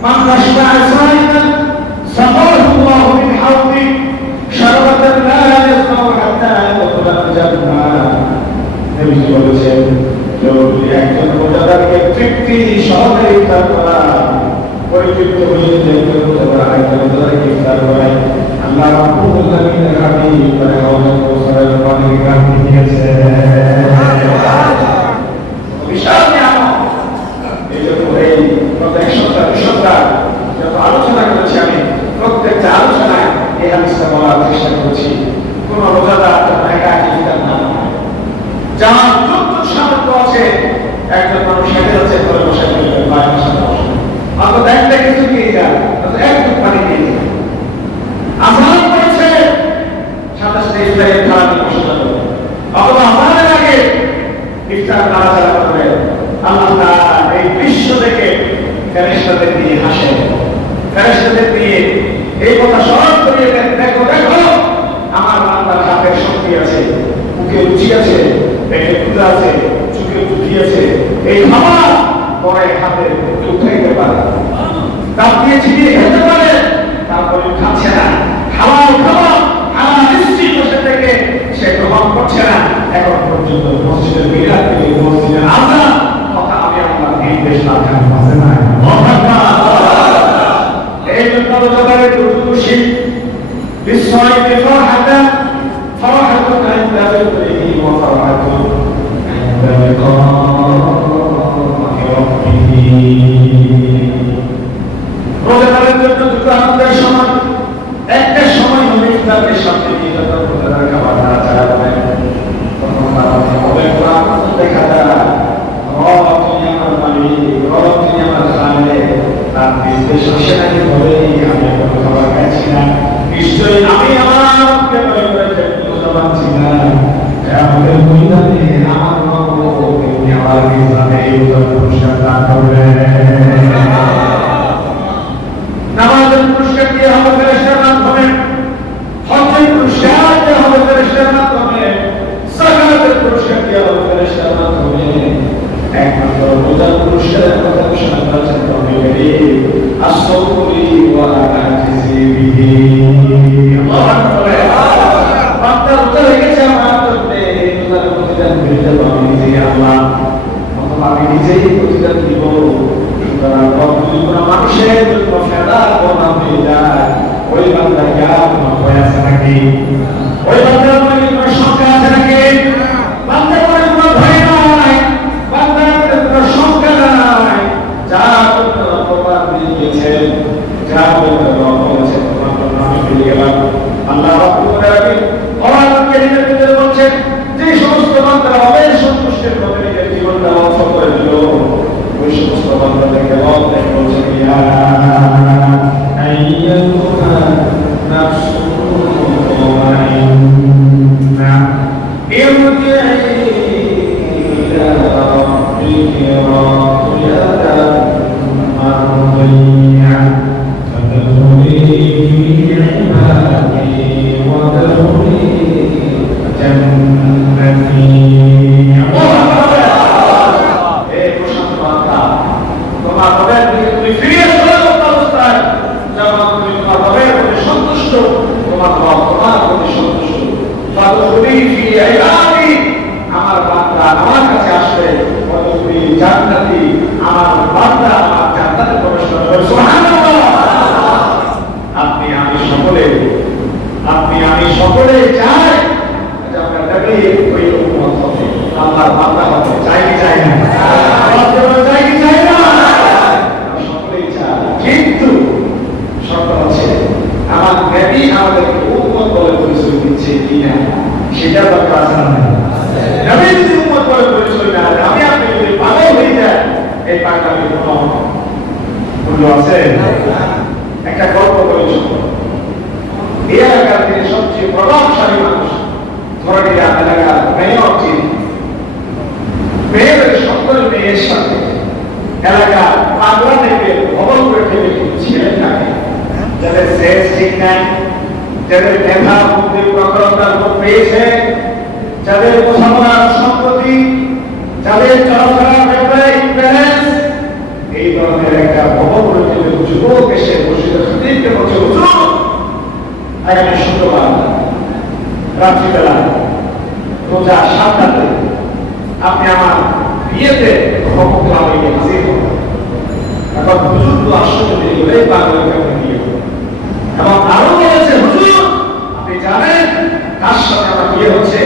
মান রাশবা সাইমান সাকাহু আল্লাহু মিন হাউদি শারবাতান লা ইয়াসমাউ হাত্তা ইয়াদখুলা জান্নাহ নবী বলেছেন যদি একজন রোজাদারকে তৃপ্তি সহকারে ইফতার করা পরিতৃপ্ত হয়ে যে কেউ রোজাদারকে ইফতার করে আল্লাহ রাব্বুল আলামিনের হাবিব করে হযরত মুসার পানির গ্রান্টি দিয়েছে বিশাল নিয়ামত আলোচনা করেছি আমি প্রত্যেকটা আলোচনায় এই হাদিসটা বলার চেষ্টা করেছি কোন রোজাদার ইফতার না যার যত সামর্থ্য আছে একজন মানুষ হেঁটে যাচ্ছে ঘরে বসে আমরা দেখতে কিছু নিয়ে যান একটু পানি নিয়ে যান আসাম করেছে সাথে সাথে ইফতারের খারাপ বসে যাবে অথবা আমাদের আগে ইফতার নাড়াচাড়া করবে আল্লাহ এই বিশ্ব থেকে ফেরেশতাদের দিয়ে হাসে ফেরেশতাদের দিয়ে এই কথা স্মরণ করিয়ে দেন দেখো দেখো আমার বান্দার হাতের শক্তি আছে মুখে রুচি আছে পেটে ক্ষুধা আছে চোখে বুদ্ধি আছে এই খাবার পরে হাতে উঠাইতে পারে দাঁত দিয়ে ছিটিয়ে খেতে পারে তারপরে খাচ্ছে না খাবার খাবার আমার দৃষ্টি বসে থেকে সে গ্রহণ করছে না এখন পর্যন্ত মসজিদের মিলাদ থেকে মসজিদের আজান কথা আমি আমার নির্দেশ না থাকি আছে না এই জন্য রোজাদারের খুশি বিস্ময় বিফরহাতা ফরহাতুন ইনদা ফিতরিহি ওয়া ফরহাতুন ইনদা লিকা'i রাব্বিহি রোজাদারের জন্য দুটো আনন্দের সময় একটা সময় হলো ইফতারের সাথে নিয়ে যখন রোজাদার খাবার না ছাড়া হবে তখন তার হবে কোরআন দেখা যায় আমার মালিক আমার খালেক তার নির্দেশ আসে নাকি বলে আমি এখন খাবার খাচ্ছি না নিশ্চয়ই আমি আমাকে ভয় করে খেতে পারছি না আমাদের মহিলাতে আমার আমার ইসলামে এই পুরস্কার দান করবে নামাজের পুরস্কার দিয়ে হবে ফেরেশতার মাধ্যমে হজ্জের পুরস্কার দিয়ে হবে ফেরেশতার মাধ্যমে যাকাতের পুরস্কার দিয়ে হবে ফেরেশতার মাধ্যমে একমাত্র রোজার পুরস্কারের কথা ঘোষণা করেছেন রব্বি করিম আস-সাবরি ওয়া আজিজি বিহি আল্লাহু আকবার বান্দা রোজা রেখেছে আমার করতে রোজার প্রতিদান দিতে আমি নিজে আল্লাহ অথবা আমি নিজেই প্রতিদান দিব সুতরাং যদি কোনো মানুষের জন্য ফেরা কোনা হয়ে যায় ওই বান্দা জ্ঞান ভয় আছে নাকি ওই বান্দার মনে কোনো শঙ্কা আছে নাকি বান্দা মনে কোনো ভয় না সন্তুষ্টের মধ্যে নিজের জীবনটা অংশ করে দিল ওই সমস্ত বান্দাদেরকে বলতেন বলছেন ইয়া আইয়াতুহা নাফসুল মুতমাইন্না ইরজি'i ইলা রাব্বিকি রাদিয়াতান মারদিয়া فادخلي في عبادي وادخلي جنتي আমার বান্দা আমার কাছে আসবে জান্নাতি আমার বান্দা আমার জান্নাতে প্রবেশ করবে সুবহানাল্লাহ। আপনি আমি সকলে চাই যে আমরা নবী ওই উম্মত হবে, আল্লাহর বান্দা হবে, চাই কি চাই না? চাই কি চাই না? সকলেই চাই, কিন্তু শর্ত আছে আমার নবী আমাদেরকে উম্মত বলে পরিচয় দিচ্ছে কিনা সেটা দরকার আছে না? নবী যদি উম্মত বলে পরিচয় না দেয়, আমি আপনি যদি পাগল হয়ে যায়, এই পাগলামি কোনো মূল্য আছে? একটা গল্প করেছিল, এই এলাকার তিনি সবচেয়ে প্রভাবশালী মানুষ, ধরে নিলাম এলাকার মেয়র যিনি, মেয়ের সকল মেয়ের সাথে এলাকার পাগলা থেকে ভবন করে ফেলে ছিলেন নাকি, যাদের শেষ ঠিক নাই, যাদের মেধা বুদ্ধি প্রখরতার মুখ পেয়েছে, যাদের বোঝাপড়ার সম্পত্তি, যাদের চলাফেরার ব্যাপারে ইম্প্যালেন্স, এই ধরনের একটা ভবন করে ফেলে যুবক এসে বসে খতিবকে বলছে, হুজুর আগামী শুক্রবার রাত্রিবেলা রোজা 7টাতে আপনি আমার বিয়েতে ভবন ক্লাবে হাজির হবেন। এখন হুজুর তো আসলে এই পাগলকে আপনি বিয়ে করবেন, এবং আরো বলেছে, হুজুর আপনি জানেন কার সাথে আমার বিয়ে হচ্ছে?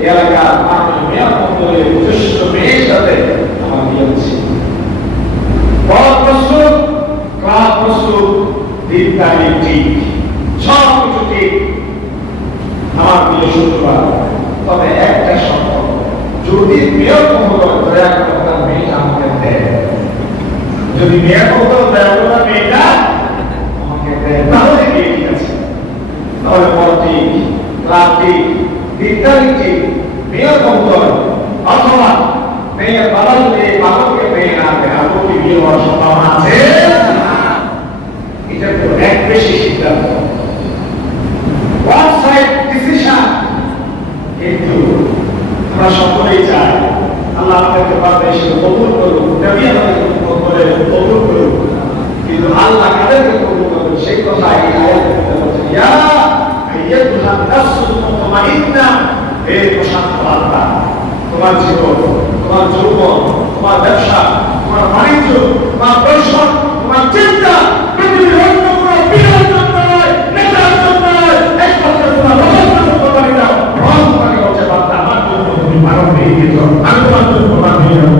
এই এলাকার মেয়র মন্ডলের যথেষ্ট মেয়ের সাথে আমার বিয়ে হচ্ছে। বড় প্রস্তুত, ক্লাব প্রস্তুত, দিন তারিখ ঠিক, সব কিছু ঠিক, আমার বিয়ে শুক্রবার। তবে একটা শর্ত, যদি মেয়র মহোদয় দয়া করে আপনার মেয়েটা আমাকে দেয়, যদি মেয়র মহোদয় দয়া করে মেয়েটা আমাকে দেয়, তাহলে বিয়ে ঠিক আছে, তাহলে বড় ঠিক, ক্লাব ঠিক, দিন তারিখ ঠিক, মেয়র মহোদয় অথবা মেয়ের বাবা যদি এই বালককে মেয়ে না দেয়, আদৌ কি বিয়ে হওয়ার সম্ভাবনা আছে? এটা তো এক বেশি সিদ্ধান্ত, ওয়ান সাইড ডিসিশন। কিন্তু আমরা সকলেই চাই আল্লাহ আমাদেরকে বাংলাদেশে কবুল করুন, নবী আমাদেরকে কবুল করুন, কিন্তু আল্লাহ কাদেরকে কবুল করবেন সেই কথা এই আয়াতে বলছেন, ইয়া আইয়াতুহান নাফসুল মুতমাইন্না, হে প্রশান্ত আত্মা, তোমার জীবন, তোমার যৌবন, তোমার ব্যবসা, তোমার বাণিজ্য, তোমার দর্শন, তোমার চিন্তা পৃথিবীর অন্য কোনো বিরাট জন্য নয়, নেতার জন্য নয়, একমাত্র তোমার রহমতের উপর দাঁড়িয়ে দাও। রহমতকে বলছে বান্দা, আমার জন্য তুমি মানব হয়ে গেছ, আমি তোমার জন্য প্রমাণ হয়ে যাবো।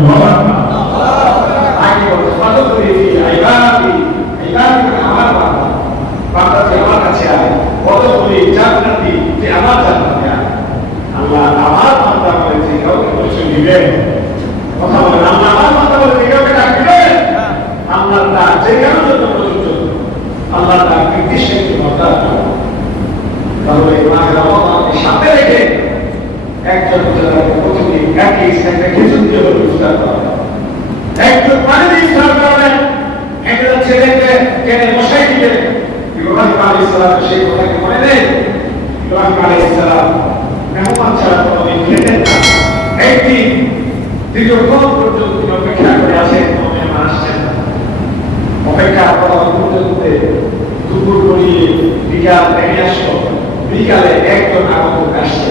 আগে বলছে মানব হয়ে গিয়ে আইবাদি আমার বান্দা, বান্দা যে আমার কাছে আয়, কত বলি জান্নাতি যে আমার জান্নাতি আয়। আল্লাহ আমার বান্দা বলেছে কাউকে পরিচয় দিবে, কথা বলেন, আল্লাহ আমার বান্দা বলেছে কাউকে ডাক দিবে, আল্লাহর ডাক যে কারোর জন্য প্রযোজ্য, আল্লাহর ডাক নির্দিষ্ট একটি মর্যাদা। তাহলে রমজানকে সাথে রেখে একজন প্রতিদিন একই সাথে খেজুর দিয়ে ইফতার করা, একজন পানি দিয়ে ইফতার করবেন, একজন ছেলেকে টেনে বসাই দিলেন। ইব্রাহিম আলাইহিস সালাম সেই কথাকে মনে নেই? ইব্রাহিম আলাইহিস সালাম মেহমান ছাড়া কোনোদিন খেতেন না। একদিন দীর্ঘক্ষণ পর্যন্ত তিনি অপেক্ষা করে আছেন, কোনো মেহমান আসছেন না। অপেক্ষা করা করতে করতে দুপুর গড়িয়ে বিকাল নেমে আসলো। বিকালে একজন আগন্তুক আসছে,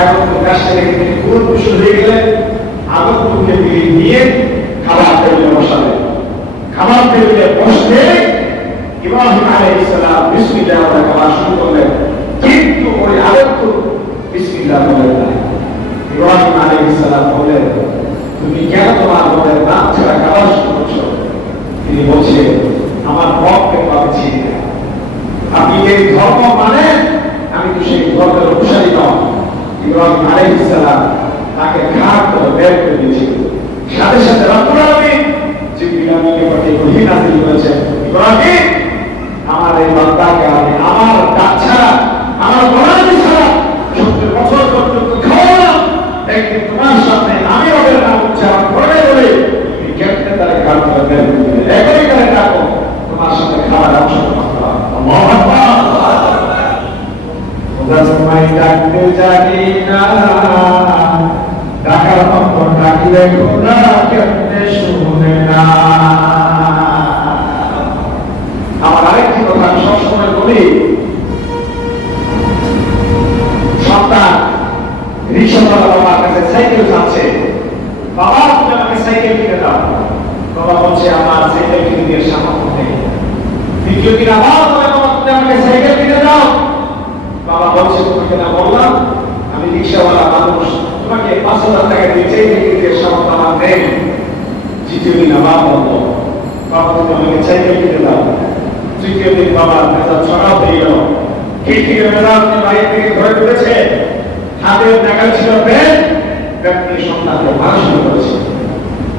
আগন্তুক আসছে দেখে তিনি পুরো খুশি হয়ে গেলেন। আগন্তুককে তিনি নিয়ে খাবার টেবিলে বসালেন। খাবার টেবিলে বসতে ইব্রাহিম আলাইহিস সালাম বিসমিল্লাহ বলে খাবার শুরু করলেন, কিন্তু ওই আগন্তুক বিসমিল্লাহ বলেন না। ইব্রাহিম আলাইহিস সালাম বললেন, তুমি কেন তোমার মনের নাম ছাড়া খাবার শুরু করছো? তিনি বলছেন, আমার রবকে পাচ্ছি না। আপনি এই ধর্ম মানেন, আমি তো সেই ধর্মের অনুসারী নয়। ইব্রাহিম আলাইহিস সালাম তাকে ভাগ করে বের করে দিয়েছিল। সাথে সাথে রব্বুল আলামিন জিবরিল আমিনকে পাঠিয়ে ওহী নাযিল করেছেন, ইব্রাহিম আমার এই বান্দাকে আমি আমার ডাক ছাড়া আমার গোলামি ছাড়া 70 বছর পর্যন্ত খাওয়ালাম, একদিন তোমার সামনে আমি রবের নাম উচ্চারণ করে বলে তুমি কেমনে তারে ঘাট করে বের করে দিলে, একই করে ডাকো তোমার সাথে খাবার অংশগ্রহণ করা। আল্লাহু আকবার। ওরা সময় ডাকতে জানি না, ডাকার মতো ডাকলে খোদা কেমনে শুনে না। আমার আরেকটি কথা আমি সবসময় বলি, সন্তান রিক্সাওয়ালা বাবার কাছে সাইকেল চাচ্ছে, বাবা তুমি আমাকে সাইকেল কিনে দাও। বাবা বলছে আমার সাইকেল কিনে দিয়ে সামর্থ্য নেই। দ্বিতীয় দিন আবার বাবা তুমি আমাকে সাইকেল কিনে দাও। বাবা বলছে তোমাকে না বললাম আমি রিক্সাওয়ালা মানুষ, তোমাকে 5,000 টাকা দিয়ে সাইকেল কিনে দিয়ে সামর্থ্য আমার নেই। তৃতীয় দিন আবার বললো বাবা তুমি আমাকে সাইকেল কিনে দাও। তৃতীয় দিন বাবা মেজাজ ছড়াও হয়ে গেল, খিটখিটে মেজাজ নিয়ে বাইরে থেকে ঘরে ঢুকেছে, হাতে নাগাল ছিল ব্যাগ, ব্যাগ নিয়ে সন্তানকে মারা শুরু করেছে।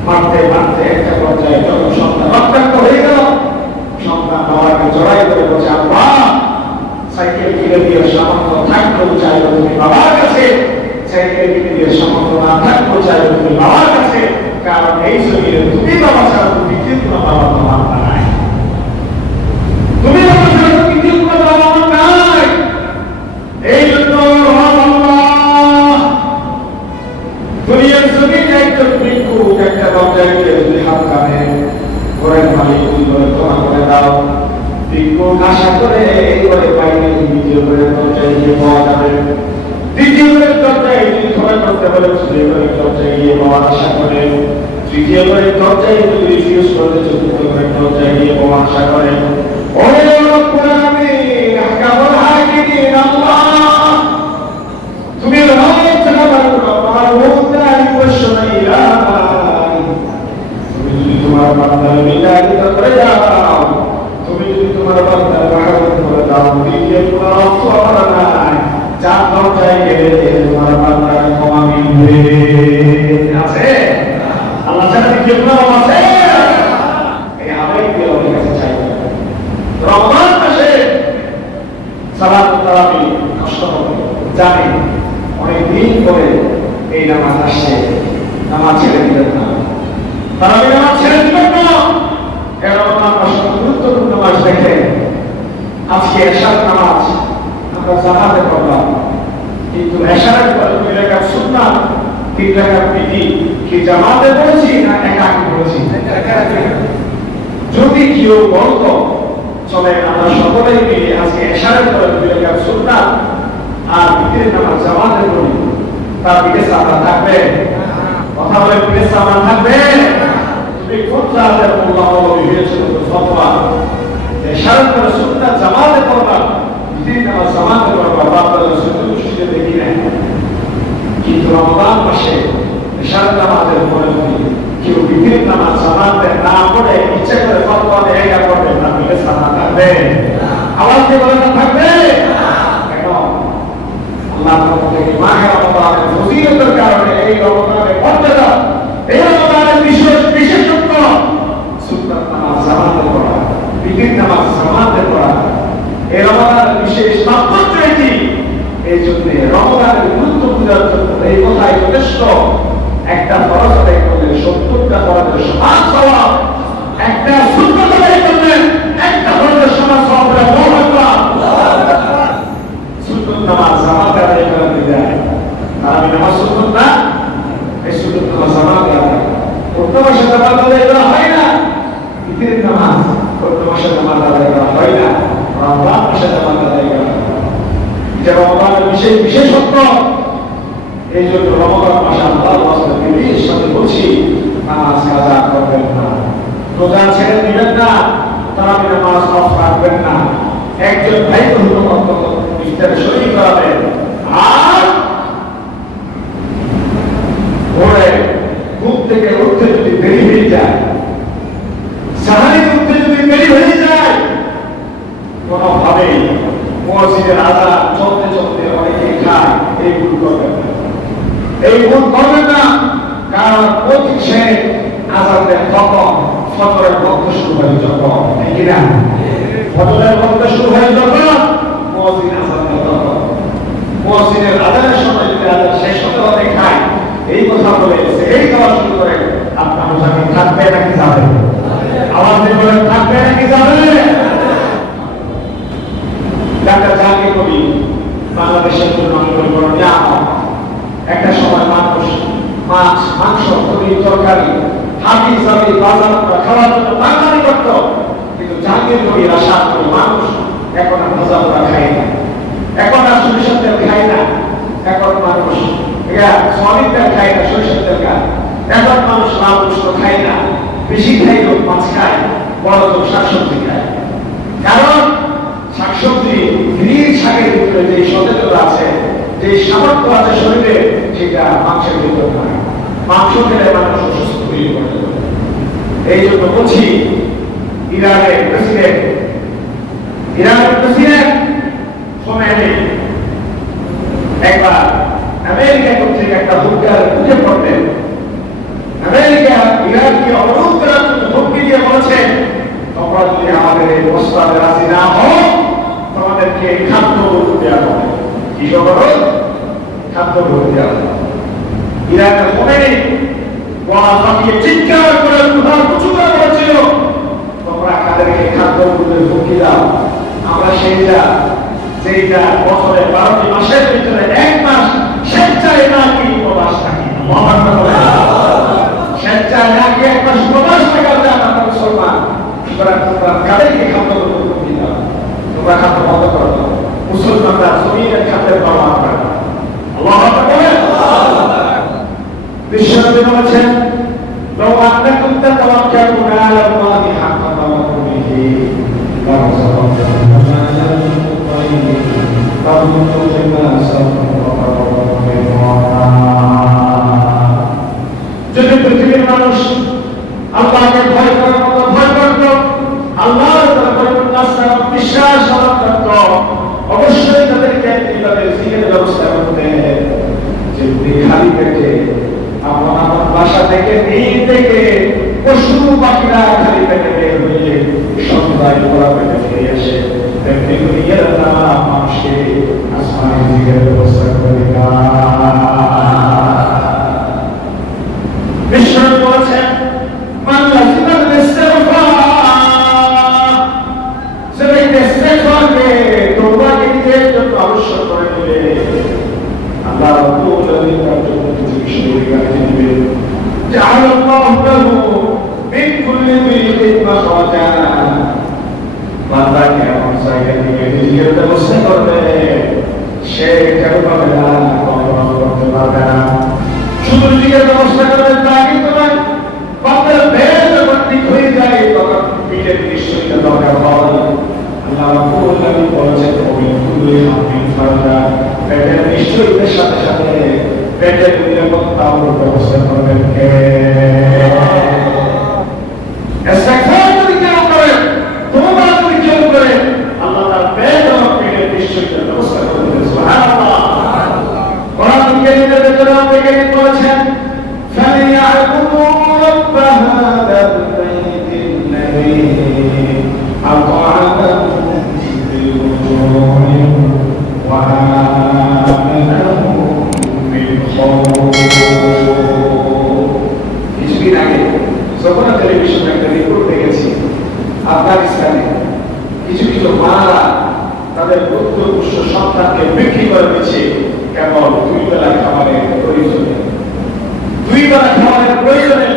মারতে মারতে একটা পর্যায়ে যখন সন্তান রক্তাক্ত হয়ে গেল, সন্তান বাবাকে জড়াই করে বলছে আব্বা সাইকেল কিনে দিয়ে সামর্থ্য থাকলেও চাইবে তুমি বাবার কাছে, সাইকেল কিনে দিয়ে সামর্থ্য না থাকলেও চাইবে তুমি বাবার কাছে, কারণ এই জমিনে তুমি বাবা ছাড়া তুমি কিন্তু বাবা তোমার নাই, তুমি বাবা ছাড়া তুমি কিন্তু বাবা আমার নাই। এই জন্য দুনিয়ার জমিনে একজন ভিক্ষুক একটা দরজায় গিয়ে যদি হাত কানে ঘরের মালিক তুমি করে তোমার করে দাও, ভিক্ষুক আশা করে এই করে পাইলে দ্বিতীয় ঘরের দরজায় গিয়ে পাওয়া যাবে। দ্বিতীয় ঘরের দরজায় যদি ঘরে করতে হলে তৃতীয় ঘরের দরজায় গিয়ে পাওয়ার আশা করে, তৃতীয় ঘরের দরজায় যদি রিফিউজ করতে চতুর্থ ঘরের দরজায় গিয়ে পাওয়ার আশা করে। ও রব্বুল আলামিন আহকামুল হাকিমিন আল্লাহ তুমি রহমত জানাবার আমার মুদাই ওয়াশমাইলা, তুমি যদি তোমার বান্দার মিলাদিত করে দাও, তুমি যদি তোমার বান্দার রহমত করে দাও, দ্বিতীয় কোনো অর্থ আমার নাই, চার দরজায় গেলে তোমার বান্দার ক্ষমা মিলবে। আছে আল্লাহ ছাড়া দ্বিতীয় কোনো আছে? এই আবেগ দিয়ে ওর কাছে চাইবে। রমজান মাসে সালাত তারাবি কষ্ট হবে জানি, অনেকদিন করে এই নামাজ আসছে, নামাজ ছেড়ে দিবেন না, তারাবি নামাজ ছেড়ে দিবেন না। রমজান মাস গুরুত্বপূর্ণ মাস দেখে আজকে এশার নামাজ আমরা জামাতে পড়লাম, কিন্তু এশারের পরে 2 রাকাত সুন্নাত 3 রাকাত বিধি কি জামাতে পড়েছি না একাকী পড়েছি? যদি কেউ বলতো চলে আমরা সকলেই মিলে আজকে এশারের পরে 2 রাকাত সুন্নাত আর বিকেলের নামাজ জামাতে পড়ি, তার দিকে সামনে থাকবে? কথা বলে দিকে সামনে থাকবে? তুমি কোন জাতের আল্লাহ বিবেচন ফতোয়া এশারের পরে সুন্নাত জামাতে পড়বা, বিকেলের নামাজ জামাতে পড়বা, বাপদাদা সুন্নাত মুশকিলে দেখি না। কিন্তু রমজান মাসে এশার নামাজের পরে যদি কেউ বিকেলের নামাজ জামাতে না পড়ে ইচ্ছা করে ফতোয়া দেয় এটা পড়বে না, দিকে সামনে থাকবে? আওয়াজ দিয়ে বলে না থাকবে? আল্লাহ থেকে মাহে রমজানের ফজিলতের কারণে এই রমজানের মর্যাদা, এই রমজানের বিশেষত্ব সুন্নাত নামাজ জামাতে পড়া, বিকেল নামাজ জামাতে পড়া, এই রমজানের বিশেষ তাৎপর্য এটি। এই জন্য রমজানের গুরুত্ব বোঝার জন্য এই কথাই যথেষ্ট। একটা ফরজ আদায় করলে 70টা ফরজের সমান সওয়াব, একটা সুন্নাত আদায় করলে একটা ফরজের সমান সওয়াব। সুন্নাত নামাজ জামাতে আদায় করা যায়, তারাবি নামাজ সুন্নাত না, এই সুন্নাত নামাজ জামাতে আদায় প্রথম মাসে জামাত আদায় করা হয় না, ঈদের নামাজ প্রথম মাসে জামাত আদায় করা হয় না, রমজান মাসে জামাত আদায় করা হয়। এটা রমজানের বিশেষত্ব। এই জন্য রমজান মাসে আল্লাহর ওয়াস্তে বিশেষ সাথে বলছি নামাজ কাজা করবেন না, রোজা ছেড়ে দিবেন না, তারাবি নামাজ অফ রাখবেন না, একজন ভাই অন্তত ইফতারে শরীক করাবেন। আর ভোরে ঘুম থেকে উঠতে যদি দেরি হয়ে যায়, সাহারি উঠতে যদি দেরি হয়ে যায়, কোনোভাবেই মসজিদের আযান চলতে চলতে অনেকে খায়, এই ভুল করবেন না, এই ভুল করবেন না। মসজিদ শেখ আজান দেন তখন ফজরের বক্ত শুরু হয় যখন, ঠিক না? ফজরের বক্ত শুরু হয় যখন মসজিদ আজান দেন তখন। মসজিদের আজানের সময় যদি আজান শেষ হতে হতে খায় এই কথা বলে এই খাওয়া শুরু করে, আপনার ওখানে থাকবে নাকি যাবে? আওয়াজ দিয়ে বলেন থাকবে নাকি যাবে? ডাক্তার জাহাঙ্গীর কবি বাংলাদেশের জন্য অনেক বড় নিয়ামত। একটা সময় মানুষ মাছ, মাংস, তরি, তরকারি, হাবি জাবি বাজার খাওয়ার জন্য বাঙালি করত, কিন্তু জাহাঙ্গীর কবির আশা করে মানুষ এখন আর ভাজা পোড়া খায় না, এখন আর সরিষার তেল খায় না, এখন মানুষ সয়াবিন তেল খায় না, সরিষার তেল খায়, এখন মানুষ লাল গোশত খায় না, বেশি খাই লোক মাছ খায়, বড় লোক শাকসবজি খায়। কারণ শাকসবজি গ্রিন শাকের ভিতরে যে সতেজতা আছে, যে সামর্থ্য আছে শরীরে, সেটা মাংসের ভিতরে নয়। মাংস খেলে মানুষ অসুস্থ হয়ে পড়ে। এই জন্য বলছি ইরানের প্রেসিডেন্ট খোমেনি একবার আমেরিকা কর্তৃক একটা হুঙ্কার খুঁজে পড়লেন। আমেরিকা ইরানকে অবরোধ করার জন্য হুমকি দিয়ে বলেছেন, তোমরা যদি আমাদের এই প্রস্তাবে রাজি না হও তোমাদেরকে খাদ্য দেওয়া হবে। কি অবরোধ? খাদ্য দেওয়া হবে। ইরানের খোমেনি গলা ফাটিয়ে চিৎকার করে উঁচু করে বলেছিল, তোমরা কাদেরকে খাদ্য হুমকি দাও, আমরা সেইটা বছরে 12টি মাসের ভিতরে 1 মাস স্বেচ্ছায় না কি প্রবাস থাকি, স্বেচ্ছায় না কি 1 মাস প্রবাস থাকা যায় আমরা মুসলমান। সুতরাং তোমরা কাদেরকে খাদ্য হুমকি দাও, তোমরা খাদ্য বন্ধ করে দাও। মুসলমানরা জমিনের খাদ্যের পরোয়া করে না। আল্লাহু আকবার বলেন। বিশ্বনবী বলেছেন, لو أنكم تتوكلون على الله حق توكله لرزقكم كما يرزق الطير تغدو خماسا وتروح. যদি পৃথিবীর মানুষ আল্লাহকে ভয় করার মতো ভয় করত, আল্লাহর উপর বিশ্বাস করত, অবশ্যই তাদেরকে এইভাবে জিকিরের ব্যবস্থা করতে, যে খালি পেটে আমার বাসা থেকে দিন থেকে পশু পাখিরা খালি পেটে বের হয়ে সন্ধ্যায় পড়া পেটে ফিরে আসে, তেমনি দুনিয়ার নাম মানুষকে আসমানের জিকিরের ব্যবস্থা করে বিশ্বনবী বলেছেন, মান লাযিমা ইস্তিগফার, যে ব্যক্তি ইস্তিগফারকে তওবাকে নিজের জন্য আবশ্যক করে নেবে, আল্লাহ রাব্বুল আলামিন তার জন্য কিছু বিষয় রেখে দিবেন। জাআলাল্লাহু লাহু মিন কুল্লি দিকিন মাখরাজা, বান্দাকে এমন জায়গা থেকে রিজিকের ব্যবস্থা করবে সে কেন পাবে না, কখনো করতে পারবে না। শুধু রিজিকের ব্যবস্থা করবে তা কিন্তু নয়, বান্দার পেট যখন ঠিক হয়ে যায় তখন পেটের নিশ্চয়তা দরকার হয়। আল্লাহ রাব্বুল আলামিন বলেছেন, ওমিন কুল্লি হামিন ফারজা, পেটের নিশ্চয়তার সাথে সাথে পেটের নিরাপত্তার ব্যবস্থা করবেন কে? ইস্তিগফার যদি কেউ করে, তওবা যদি কেউ করে, আল্লাহ তার পেট এবং পেটের নিশ্চয়তার ব্যবস্থা করবেন। সুবহানাল্লাহ। কোরআন কারীমের ভেতরে আপনি বলেছেন, ফালিয়াবুদু রাব্ব হাদাল বাইতিল্লাযী আত'আমাহুম মিন জু'ইন ওয়া আমানাহুম মিন খাউফ। কিছুদিন আগে যখন টেলিভিশনে একটা রিপোর্ট দেখেছি, আফগানিস্তানে কিছু কিছু মারা তাদের পুত্র পুত্র সন্তানকে বিক্রি করে দিচ্ছে কেবল 2 বেলা খাবারের প্রয়োজনে। 2 বেলা খাবারের প্রয়োজনে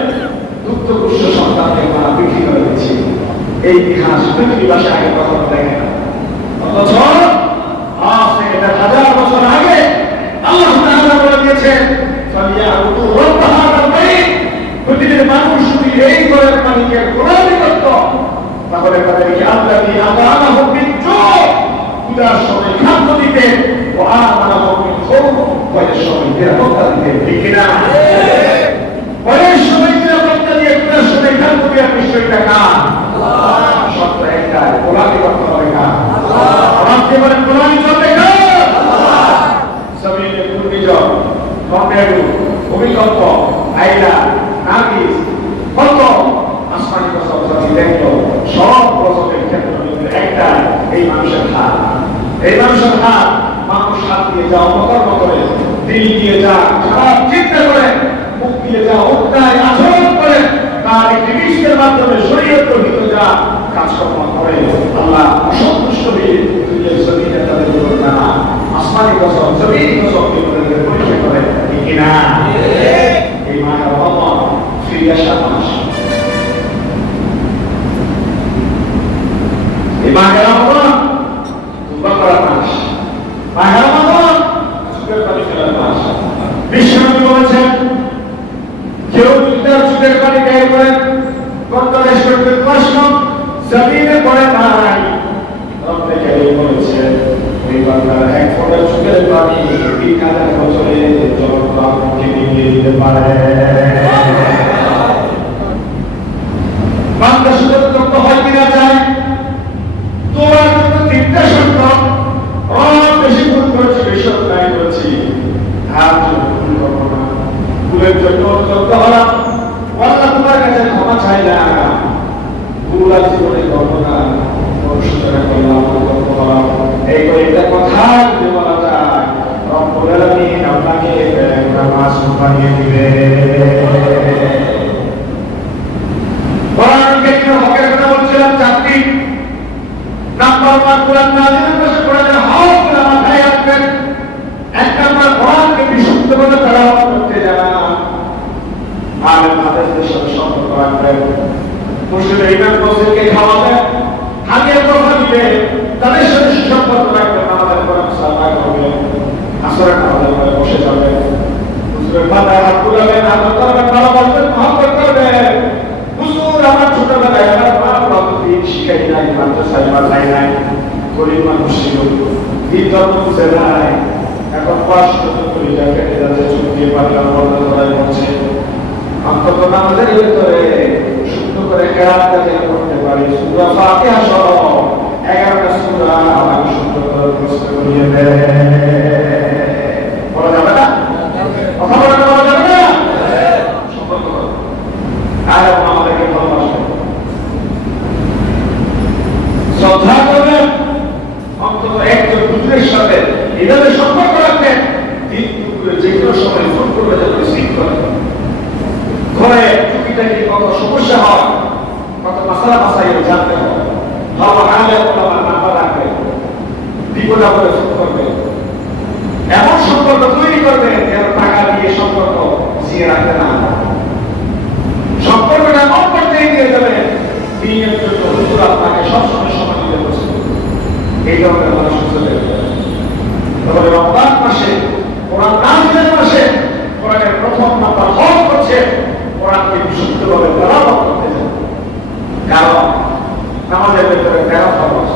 পুত্র পুত্র সন্তানকে মারা বিক্রি করে দিচ্ছে। এই ইতিহাস পৃথিবীর ভাষায় আগে কখনো দেখে না। অথচ আজ থেকে 1000 বছর আগে আল্লাহ তাআলা বলে দিয়েছেন, ফালিয়াবুদু রাব্ব হাদাল বাইত, পৃথিবীর মানুষ যদি এই ঘরের মালিকের গোলামি করত তাহলে তাদেরকে আল্লাযী আতা'আমাহুম মিন জু', ক্ষুধার সময় খাদ্য দিতে, ওয়া আমানাহুম মিন খাউফ, ভয়ের সময় নিরাপত্তা দিতে। ঠিক কিনা? ভয়ের সময় নিরাপত্তা দিয়ে, ক্ষুধার সময় খাদ্য দেওয়ার বিষয়টা কার? আল্লাহ। সত্য একটাই, গোলামি করতে হবে কার? আল্লাহ। আপনি বলেন গোলামি করবে কার? আল্লাহ। জমিনে ঘূর্ণিঝড়, টর্নেডো, ভূমিকম্প, আইলা, দিল দিয়ে যা খারাপ চিন্তা করে, মুখ দিয়ে যা অন্যায় আচরণ করে, তার একটি জিনিসের মাধ্যমে শরীয়ত ভিতরে যা কাজকর্ম করে, আল্লাহ অসন্তুষ্ট হয়ে দুনিয়ার জমিনে তাদের উপর না আসমানি কসম জমিন কসম তাদের পরীক্ষা করে, ঠিক কিনা? এই মায়া রহমান ফিরে আসা মাস, এই মায়া রহমান দুর্বা করার মাস, মায়া রহমান চুপের পানি ফেলার মাস। বিশ্বনবী বলেছেন, কেউ তার চুপের পানি গায়ে করেন গন্তদেশ করতে প্রশ্ন জমিনে পড়ে নাই, রব্বে কারীম বলেছেন ওই বান্দার এক ফোঁটা চুপের পানি ৩০০০ বছরে জগৎকে নিয়ে দিতে পারে। বান্দা সুযোগ হয় কিনা যায়, তোমার জন্য ৩টা শর্ত, বেশি ভুল করেছি, বেশি অন্যায় করেছি, আর ভুল করবো না, ভুলের জন্য যত হলাম আল্লাহ তোমার কাছে ক্ষমা চাই না, ভুল আর জীবনে করবো না, অনুশোচনা করলাম, করলাম, এই কয়েকটা কথা যদি বলা যায় রব্বুল আলামিন আপনাকে মাসুম বানিয়ে দিবে। কোরআনকে কি হকের কথা বলছিলাম, 4টি নাম্বার 1 কোরআন নাযিলের পাশে কোরআনের হকগুলো মাথায় রাখবেন। 1 নাম্বার কোরআনকে বিশুদ্ধভাবে তেলাওয়াত করতে জানা, আলেম হাদিসের সাথে সম্পর্ক রাখবেন, মুসলিম ইমাম মসজিদকে খাওয়াবেন, হাদিয়া কথা দিবে, তাদের সাথে সুসম্পর্ক রাখবেন, আমাদের কোরআন সালাত করবেন, আসরের নামাজের পরে বসে যাবেন, হুজুরের মাথায় হাত বুলাবেন, আদর করবেন, ভালো বলবেন, মহব্বত করবেন। হুজুর আমার ছোটবেলায় আমার মা বাবা দিন শিখাই নাই, মাদ্রাসায় পাঠাই নাই, গরিব মানুষ ছিল, দিন ধর্ম বুঝে নাই, এখন পড়াশোনা করে যা কেটে যাচ্ছে, চুপ দিয়ে পারলাম বর্ণনা করাই হচ্ছে, অন্তত নামাজের ভিতরে সুন্দর করে কেরাতটা করতে পারি, সূরা ফাতিহা সহ 11টা সূরা আমাকে সুন্দর করে প্রশ্ন করিয়ে দেয়। বলা যাবে না? কথা বলা যাবে না? সম্পর্ক আর আমাদেরকে ভালোবাসবে, শ্রদ্ধা করবেন, অন্তত একজন হুজুরের সাথে এভাবে সম্পর্ক রাখবেন, দিন দুপুরে যে কোনো সময় ফোন করবে যেন রিসিভ করে। ঘরে টুকিটাকি কত সমস্যা হয়, কত মাসালা মাসাইল জানতে হয়, ভালো আলে আমার নাম্বার রাখবে, বিপদ আপদে ফোন করবে, এমন সম্পর্ক তৈরি করবে যেন টাকা দিয়ে সম্পর্ক জিয়ে রাখতে না, সম্পর্কটা এমন পর্যায়ে নিয়ে যাবে দিনের জন্য হুজুর আপনাকে সবসময় সময় দিতে বসে, এই ধরনের মানুষ চলে যাবে। তবে রমজান মাসে, কোরআন নাযিলের মাসে কোরআনের প্রথম নাম্বার হক হচ্ছে কোরআনকে বিশুদ্ধভাবে তেলাওয়াত করতে হবে। কারণ নামাজের ভিতরে 13 ফরজ,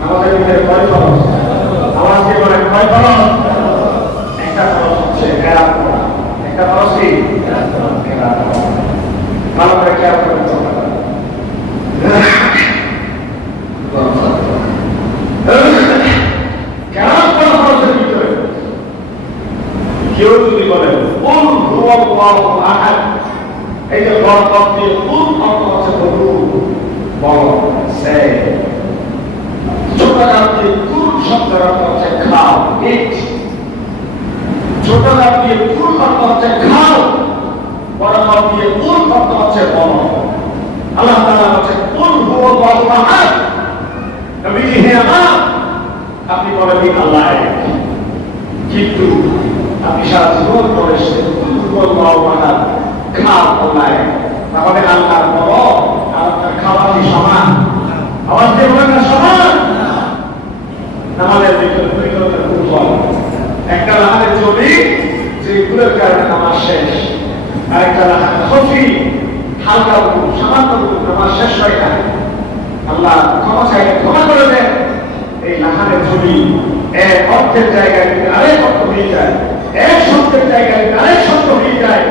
নামাজের ভিতরে কয় ফরজ? নামাজ জীবনে কয় ফরজ? একটা ফরজ হচ্ছে কেরাত পড়া, একটা ফরজ কি? কেরাত পড়া। ভালো করে খেয়াল করে চলতে হবে। কেরাত পড়া ফরজের ভিতরে কেউ যদি বলে কুল হুয়াল্লাহু আহাদ, এই যে বরকত দিয়ে কুল অর্থ হচ্ছে বলু, বলো, সে, ছোট নাম দিয়ে কুল শব্দের অর্থ হচ্ছে খাও, ইট, ছোট নাম দিয়ে কুল অর্থ হচ্ছে খাও, বড় নাম দিয়ে কুল অর্থ হচ্ছে বলো। আল্লাহ তাআলা হচ্ছে কুল হুয়াল্লাহু আহাদ, নবীজি হে আমার আপনি বলেন আল্লাহ এক, কিন্তু আপনি সারা জীবন পরে খাও আল্লাহ এক, তাহলে আল্লাহর বড় আর আপনার খাওয়া কি সমান? আওয়াজ দিয়ে বলেন না সমান? নামাজের ভিতরে দুই ধরনের ভুল হয়, একটা নামাজের জমি যে ভুলের কারণে নামাজ শেষ, আর একটা নামাজ খফি হালকা ভুল, সামান্য ভুল, নামাজ শেষ হয় না। আল্লাহ ক্ষমা চাইলে ক্ষমা করে দেন। এই নাহানের জমি এক অর্থের জায়গায় আরেক অর্থ হয়ে যায়, এক শব্দের জায়গায় আরেক শব্দ হয়ে যায়,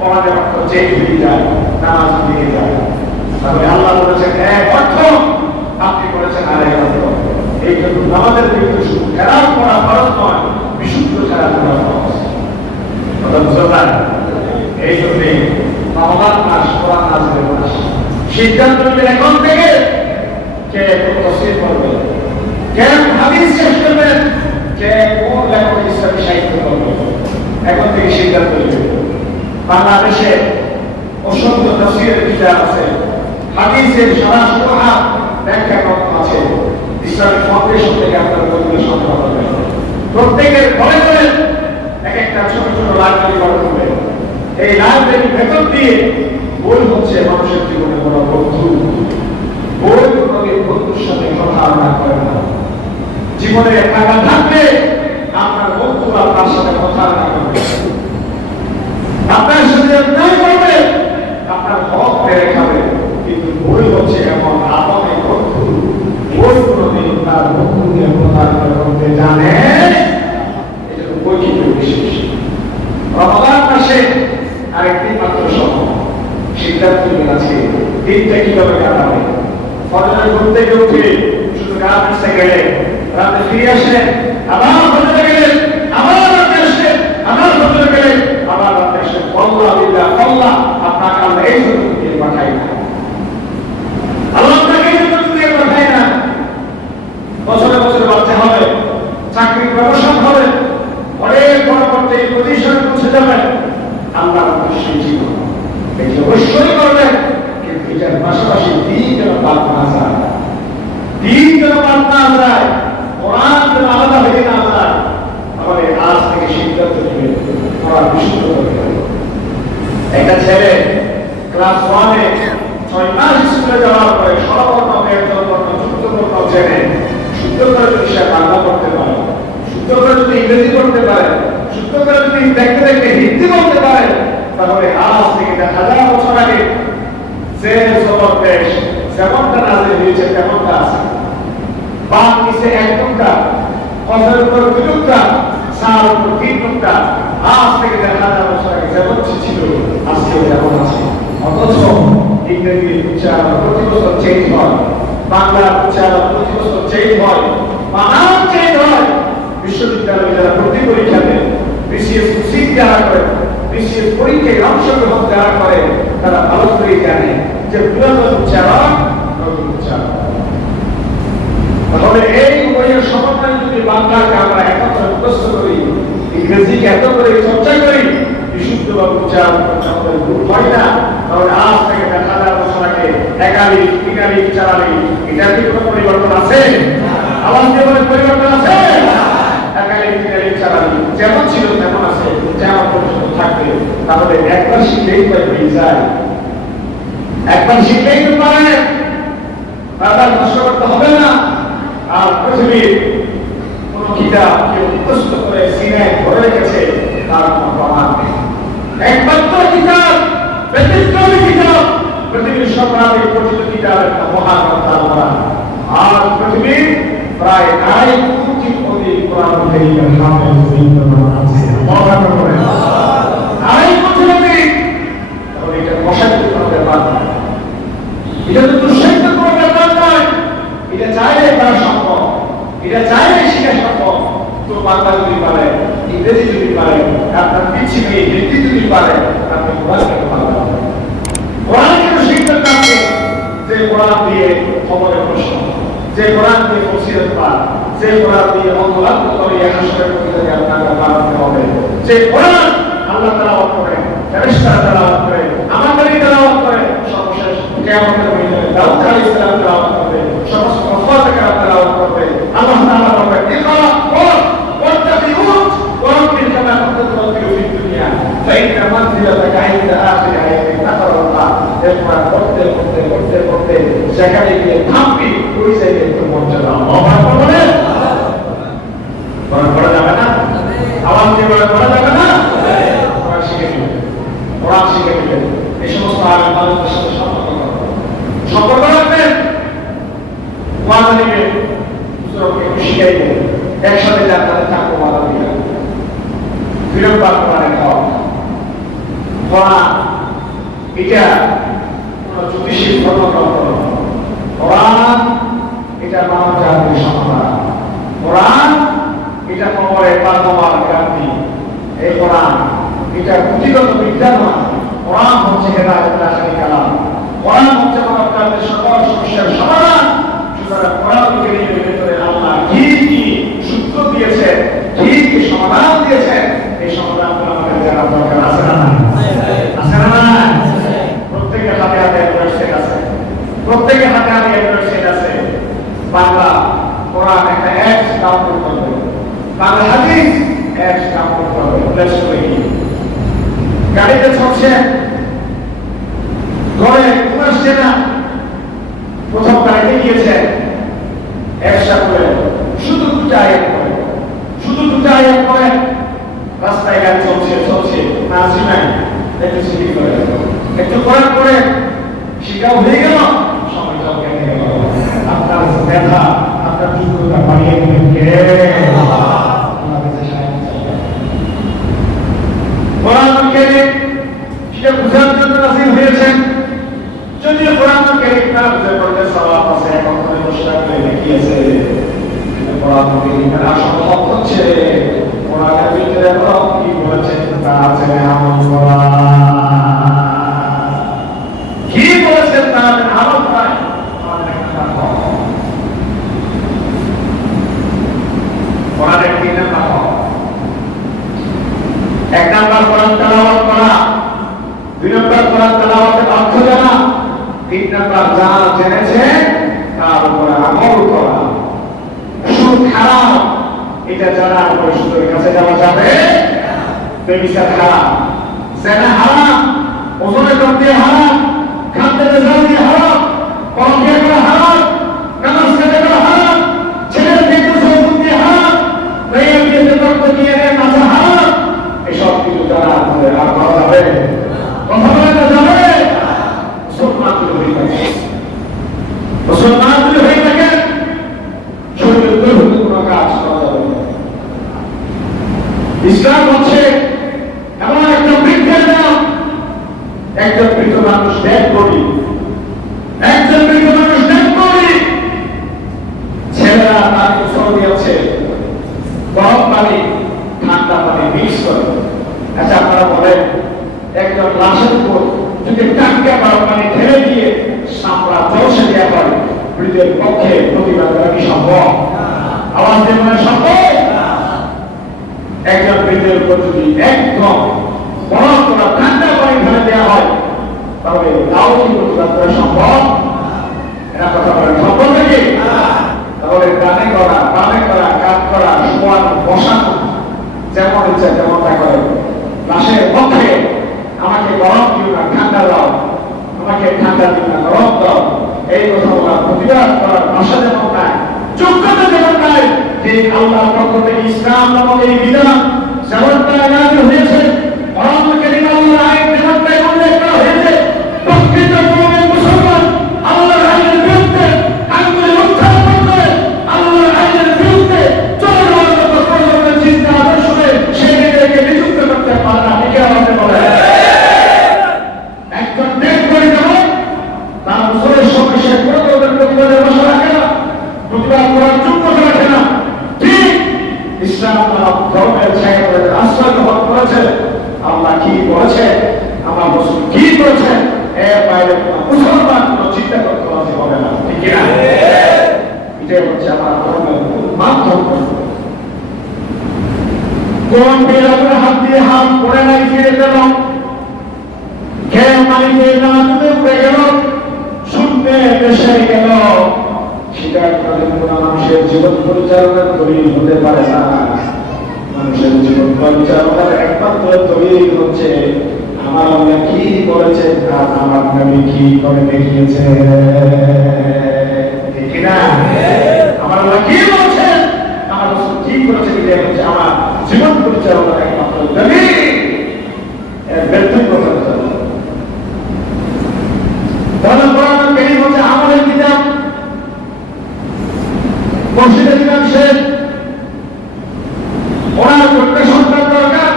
কোরআনের অর্থ চেঞ্জ হয়ে যায়, নামাজ ভেঙে যায়। তাহলে আল্লাহ বলেছেন এক অর্থ, আপনি বলেছেন আরেক অর্থ। এই জন্য নামাজের ভিতরে শুধু কেরাত পড়া ফরজ নয়, বিশুদ্ধ কেরাত পড়া ফরজ। কথা বুঝতে পারেন? এই জন্যে রমজান মাস কোরআন নাযিলের মাস। সিদ্ধান্ত নেবেন এখন থেকে কে তাফসীর করবে, কে হাদিস শেষ করবেন, কে কোন লেখক ইসলামী সাহিত্য করবে। এখন থেকে সিদ্ধান্ত নেবে। বাংলাদেশে অসংখ্য তাফসীরের কিতাব আছে, হাদিসের সারা সুবহা ব্যাখ্যা গ্রন্থ আছে। ইসলামিক ফাউন্ডেশন থেকে আপনারা বইগুলো সংগ্রহ করবেন। প্রত্যেকের ঘরে ঘরে এক একটা ছোট ছোট লাইব্রেরি করা হবে। এই লাইব্রেরির ভেতর দিয়ে বই হচ্ছে মানুষের জীবনে বড় বন্ধু। বই কোনোদিন বন্ধুর সাথে কথা না করে না। জীবনে টাকা থাকলে আপনার বন্ধু আপনার সাথে কথা না করবে, আপনার সাথে অন্যায় করবে, আপনার হক মেরে খাবে। কিন্তু বই হচ্ছে এমন আপনের বন্ধু, বই কোনোদিন তার বন্ধুকে প্রতারণা করতে জানে। এটা তো বই কিন্তু বিশেষ। রমাদান মাসে আরেকদিন মাত্র সময় সিদ্ধান্ত নিয়ে আছে দিনটা কিভাবে কাটাবে। ফজরের ঘুম থেকে উঠে শুধু গান মিশে গেলে, রাতে ফিরে আসে, আবার ফজরে গেলেন, আবার রাতে আসলেন, আবার ফজরে গেলেন, আবার রাতে আসলেন। আল্লাহ বিল্লাহ আল্লাহ আপনাকে আল্লাহ এই জন্য দিয়ে পাঠাই না, আল্লাহ আপনাকে এই জন্য দিয়ে পাঠাই না। বছরে বছরে বাচ্চা হবে, চাকরির ব্যবসা হবে, অনেক বড় করতে এই প্রতিষ্ঠানে পৌঁছে যাবেন। আল্লাহ অবশ্যই জীবন এটি অবশ্যই করবেন, কিন্তু এটার পাশাপাশি দিন যেন বাদ না যায়, দিন যেন বাদ না যায়, কোরআন যেন আলাদা হয়ে না যায়। তাহলে আজ থেকে সিদ্ধান্ত নিয়ে কোরআন বিশুদ্ধ করতে হবে। একটা ছেলে ক্লাস 1-এ 6 মাস স্কুলে যাওয়ার পরে স্বরবর্ণ ব্যঞ্জনবর্ণ যুক্তবর্ণ জেনে শুদ্ধ করে যদি সে বাংলা পড়তে পারে, শুদ্ধ করে যদি ইংরেজি পড়তে পারে, শুদ্ধ করে যদি দেখতে দেখতে হিন্দি বলতে পারে, তাহলে আজ থেকে 1000 বছর আগে যে জবর দেশ যেমনটা নাজিল হয়েছে তেমনটা আছে। বাম নিচে 1 টুকরা, কফের উপর 2 টুকরা, সার উপর 3 টুকরা। আজ থেকে 1000 বছর আগে যেমন ছিল আজকেও যেমন আছে। অথচ ইংরেজি উচ্চারণ প্রতি বছর চেঞ্জ হয়, বাংলা উচ্চারণ প্রতি বছর চেঞ্জ হয়, বানান চেঞ্জ হয়। বিশ্ববিদ্যালয়ে যারা ভর্তি পরীক্ষা দেন, বিসিএস সিট যারা করে, বিসিএস পরীক্ষায় অংশগ্রহণ যারা করে, তারা ভালো করে জানে যে পুরাতন উচ্চারণ নতুন উচ্চারণ। তাহলে এই উভয়ের সমন্বয় যদি বাংলাকে আমরা একত্রে মুখস্থ করি, ইংরেজিকে এত করে চর্চা করি, বিশুদ্ধভাবে উচ্চারণ করতে আমাদের ভুল হয় না, তাহলে আজ থেকে 1000 বছর আগে একালিক তিনালিক চারালিক এটার কি কোনো পরিবর্তন আছে? আওয়াজ দিয়ে বলে পরিবর্তন আছে? একালিক তিনালিক চারালিক যেমন ছিল তেমন আছে, যেমন পর্যন্ত থাকবে। তাহলে একবার শিখলেই হয়ে যায়, একবার শিখলেই তো পারে, তার কষ্ট করতে হবে না। আর পৃথিবীর কোন কিতাব কেউ মুখস্থ করে সিনায় ধরে রেখেছে তার কোন প্রমাণ নেই। একমাত্র কিতাব, ব্যতিক্রমী কিতাব, পৃথিবীর সর্বাধিক পঠিত কিতাবের নাম মহাগ্রন্থ আল কোরআন। আর পৃথিবীর প্রায় 9 কোটির অধিক কোরআন কারীমের হাফেজ বিদ্যমান আছে। মহাগ্রন্থ করে 9 কোটির অধিক। তাহলে এটা প্রসারিত কোনো ব্যাপার না, এটা তো দুঃসাধ্য কোনো ব্যাপার নয়। এটা চাইলে তারা সম্ভব, এটা চাইলে শিখা সম্ভব। তো বাংলা যদি পারে, ইংরেজি যদি পারে, আপনার পিছিয়ে গিয়ে হিন্দি যদি পারে, আপনি কোরআন কেন পারবেন? কোরআন কেন শিখতে পারবে? যে কোরআন দিয়ে খবরের প্রশ্ন, যে কোরআন দিয়ে ফসিলত পাঠ, যে কোরআন দিয়ে অন্তরাত্ম করে একশোর প্রতিযোগে আপনাকে বানাতে হবে, যে কোরআন আল্লাহ তেলাওয়াত করে, ফেরেশতারা তেলাওয়াত করে, আমাদেরই তেলাওয়াত করে, সর্বশেষ কিয়ামতের ময়দানে দাউদ আলাইহিস সালাম তেলাওয়াত করবে, সমস্ত মুফাসসিররা তেলাওয়াত করবে। আল্লাহ তাআলা বলেন ইকরা ওয়াত্তাবিউন ওয়ারাব্বিল কামা কুনতা তুরাব্বিউ ফিদ দুনিয়া ফাইন্না মানজিলাতাকা ইনদা আখিরি আয়াতিন তাকরাল্লাহ। এরপর পড়তে পড়তে পড়তে পড়তে সেখানে গিয়ে থামবি, ওই জায়গায় একটু মর্যাদা আল্লাহু আকবার বলেন। পড়া যাবে না? আওয়াজ দিয়ে পড়া যাবে না? কোরআন শিখে নেবেন, কোরআন শিখে নেবেন। এই সমস্ত আলেম মানুষদের সাথে সম্পর্ক রাখবেন, ওয়াজ নেবেন, সুরকে শিখাইবেন, একসাথে জান্নাতে থাকবো মালা দিয়া ফিরত পাক কোরআনে খাওয়া। কোরআন এটা কোন জ্যোতিষীর ধর্মগ্রন্থ নয়। কোরআন এটা মানব জাতির সম্মান। কোরআন এটা কবরে পারমার গান্ধী। এই কোরআন এটা পুঁথিগত বিদ্যা নয়। কোরআন হচ্ছে হেদায়েতের আখেরি কালাম। কোরআন হচ্ছে মানবতার সকল সমস্যার সমাধান। সুতরাং কোরআন কারীমের ভিতরে আল্লাহ কি কি সূত্র দিয়েছেন, কি কি সমাধান দিয়েছেন, এই সমাধানগুলো জানার দরকার আছে না? আছে না? প্রত্যেকের হাতে হাতে অ্যান্ড্রয়েড সেট আছে, প্রত্যেকের হাতে হাতে অ্যান্ড্রয়েড সেট আছে। বাংলা কোরআন একটা অ্যাপস ডাউনলোড করবে, বাংলা হাদিস অ্যাপস ডাউনলোড করবে, প্লে স্টোরে গিয়ে গাড়িতে চলছে, ঘরে ঘুম আসছে না, প্রথম গাড়িতে গিয়েছে, একসা করে শুধু দুটা আয়াত করে, শুধু দুটা আয়াত করে রাস্তায় গাড়ি চলছে চলছে, না শুনে একটু সিটি করে, একটু করার পরে শিকাও হয়ে গেল, সময়টাও কেটে গেল। আপনার ব্যথা, আপনার দুঃখটা বাড়িয়ে দিলেন কে? কোরআন কারীম সেটা বুঝার জন্য নাযিল হয়েছে। যদিও কোরআন কারীম না বুঝে পড়লে সওয়াব আছে, এখন তো মুশতাক হয়ে কি আছে, কোরআন কারীমের আসল লক্ষ্য হচ্ছে কোরআনের ভিতরে রব কি বলেছেন তা আছে আমল করা, কি বলেছেন তা আমল করা। কোরআনের তিন নাম্বার, এক নাম্বার কোরআন তেলাওয়াত করা, দুই নাম্বার কোরআন তেলাওয়াতের অর্থ জানা, তিন নাম্বার যা জেনেছে তার উপর আমল করা। সুদ হারাম এটা জানার পরে সুদের কাছে যাওয়া যাবে, বেবিচার হারাম, জেনা হারাম, ওজনে করতে হারাম, খাদ্যে রেজাল্টে হারাম, পরকিয়া করা হারাম, নামাজ কাজা করা হারাম, ছেলের বিয়েতে যৌতুক দিয়ে হারাম, মেয়ের বিয়েতে রক্ত দিয়ে নাচা হারাম। এসব কিছু যারা আমাদের আর করা যাবে, কথা বলা যাবে। মুসলমান যদি হয়ে থাকে, মুসলমান যদি হয়ে থাকে শরীরের দৈহিক কোনো কাজ করা যাবে না। ইসলাম হচ্ছে এমন একটা বৃক্ষের নাম, একজন বৃদ্ধ মানুষ ত্যাগ করি, একজন বৃদ্ধ মানুষ ত্যাগ করি, ছেলেরা তার গোসল দিয়েছে, গরম পানি ঠান্ডা পানি মিক্স করে। আচ্ছা আপনারা বলেন, একজন লাশের উপর যদি টাটকা গরম পানি ঢেলে দিয়ে সামরা জলসে দেওয়া হয়, বৃদ্ধের পক্ষে প্রতিবাদ করা কি সম্ভব? আওয়াজ দিয়ে মনে সম্ভব? একজন বৃদ্ধের উপর যদি একদম বরফ করা ঠান্ডা পানি ঢেলে দেওয়া হয়, তাহলে তাও কি প্রতিবাদ করা সম্ভব? এটা কথা বলেন, সম্ভব নাকি? তাহলে ডানে করা, বামে করা, কাত করা, শোয়ানো, বসানো, যেমন ইচ্ছা তেমন তা করে। লাশের পক্ষে আমাকে গরম দিও না, ঠান্ডা দাও, আমাকে ঠান্ডা দিও না, গরম দাও, এই কথা বলা, প্রতিবাদ করার ভাষা যেমন নাই, যোগ্যতা যেমন নাই, যে আল্লাহর পক্ষ থেকে ইসলাম নামক এই বিধান যেমনটা নাযিল হয়েছে, কোরআন কারীম আল্লাহর আইন যেমনটাই উল্লেখ করা হয়েছে, প্রকৃত মুমিন মুসলমান আল্লাহর আইনের বিরুদ্ধে আঙ্গুল উত্থান করতে, আল্লাহর আইনের বিরুদ্ধে চলার মতো কোনো চিন্তা আদর্শে সে নিজেকে নিযুক্ত করতে পারে না। ঠিক আছে বলে একজন ত্যাগ করে যাবে, তার মুসলের সময় সে কোনো প্রতিবাদের ভাষা রাখে না, প্রতিবাদ করার যোগ্যতা রাখে না। ঠিক ইসলাম ধর্মের ছায়া করে আশ্রয় গ্রহণ করেছে, আল্লাহ কি বলেছে, আমার রাসূল কি বলেছে, এর বাইরে মুসলমান কোনো চিন্তা করতে হবে না। ঠিক না? এটাই হচ্ছে আমার ধর্মের মাধ্যম। কোন বেলাগুলো হাত দিয়ে হাত পড়ে নাই, ফিরে গেল, খেয়ে মালিকে না তুলে উঠে গেল, শুনতে দেশে গেল, সেটা মানুষের জীবন পরিচালনার দলিল হতে পারে না। মানুষের জীবন পরিচালনার একমাত্র দলিল হচ্ছে আমার আল্লাহ কি বলেছে আর আমার নবী কি করে দেখিয়েছে। ঠিক না? আমার আল্লাহ কি বলেছে, আমার রাসূল কি করেছে, এটা হচ্ছে আমার জীবন পরিচালনার একমাত্র দলিল। এর ব্যর্থ কথা তাহলে কোরআন কারীম হচ্ছে আমলের কিতাব। মসজিদের ইমাম সাহেব ওনার পুত্র সন্তান দরকার,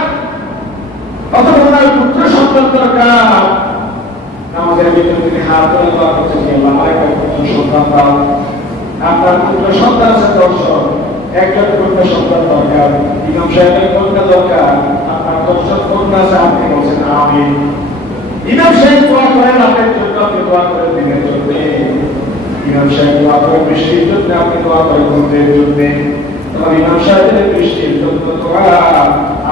অথবা ওনার পুত্র সন্তান দরকার, আমাদের ভিতরে থেকে হাত ধরে দোয়া করছেন, আমার একটা পুত্র সন্তান দাও। আপনার পুত্র সন্তান আছে 10 জন, একজন পুত্র সন্তান দরকার, ইমাম সাহেবের কন্যা দরকার, আপনার 10 জন কন্যা আছে, আপনি বলছেন আমিন। ইমাম সাহেব দোয়া করেন আপনার জন্য, আপনি দোয়া করেন দিনের জন্য। ইমাম সাহেব দোয়া করেন বৃষ্টির জন্য, আপনি দোয়া করেন ঘুমের জন্য। তোমার ইমাম সাহেবের দৃষ্টির জন্য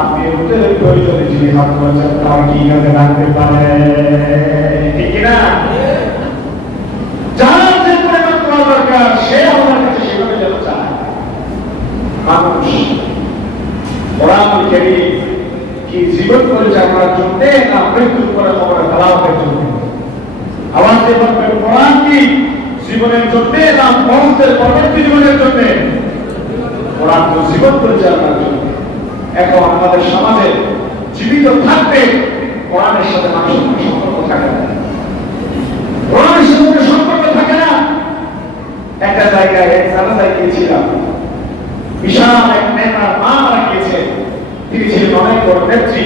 আপনি উত্তরের প্রয়োজনে যিনি হাত করেছেন তার কি কাজে রাখতে পারে, ঠিক কিনা? যার যে পরিমাণ করা দরকার সে আমার কাছে সেভাবে যেন চায়। মানুষ কোরআন কারীম কি জীবন পরিচালনার জন্য না মৃত্যুর পরে কবরে ফেলাওয়ার জন্য? আওয়াজ দিয়ে বলবেন, কোরআন কি জীবনের জন্য না মরণের পরবর্তী জীবনের জন্য? কোরআন তো জীবন পরিচালনার জন্য। এখন আমাদের সমাজে জীবিত থাকতে কোরআনের সাথে মানুষের কোনো সম্পর্ক থাকে না, কোরআনের সাথে সম্পর্ক থাকে না। একটা জায়গায় এক জানাজায় গিয়েছিলাম, বিশাল এক নেতার মা মারা গিয়েছে। তিনি ছিলেন অনেক বড় নেত্রী,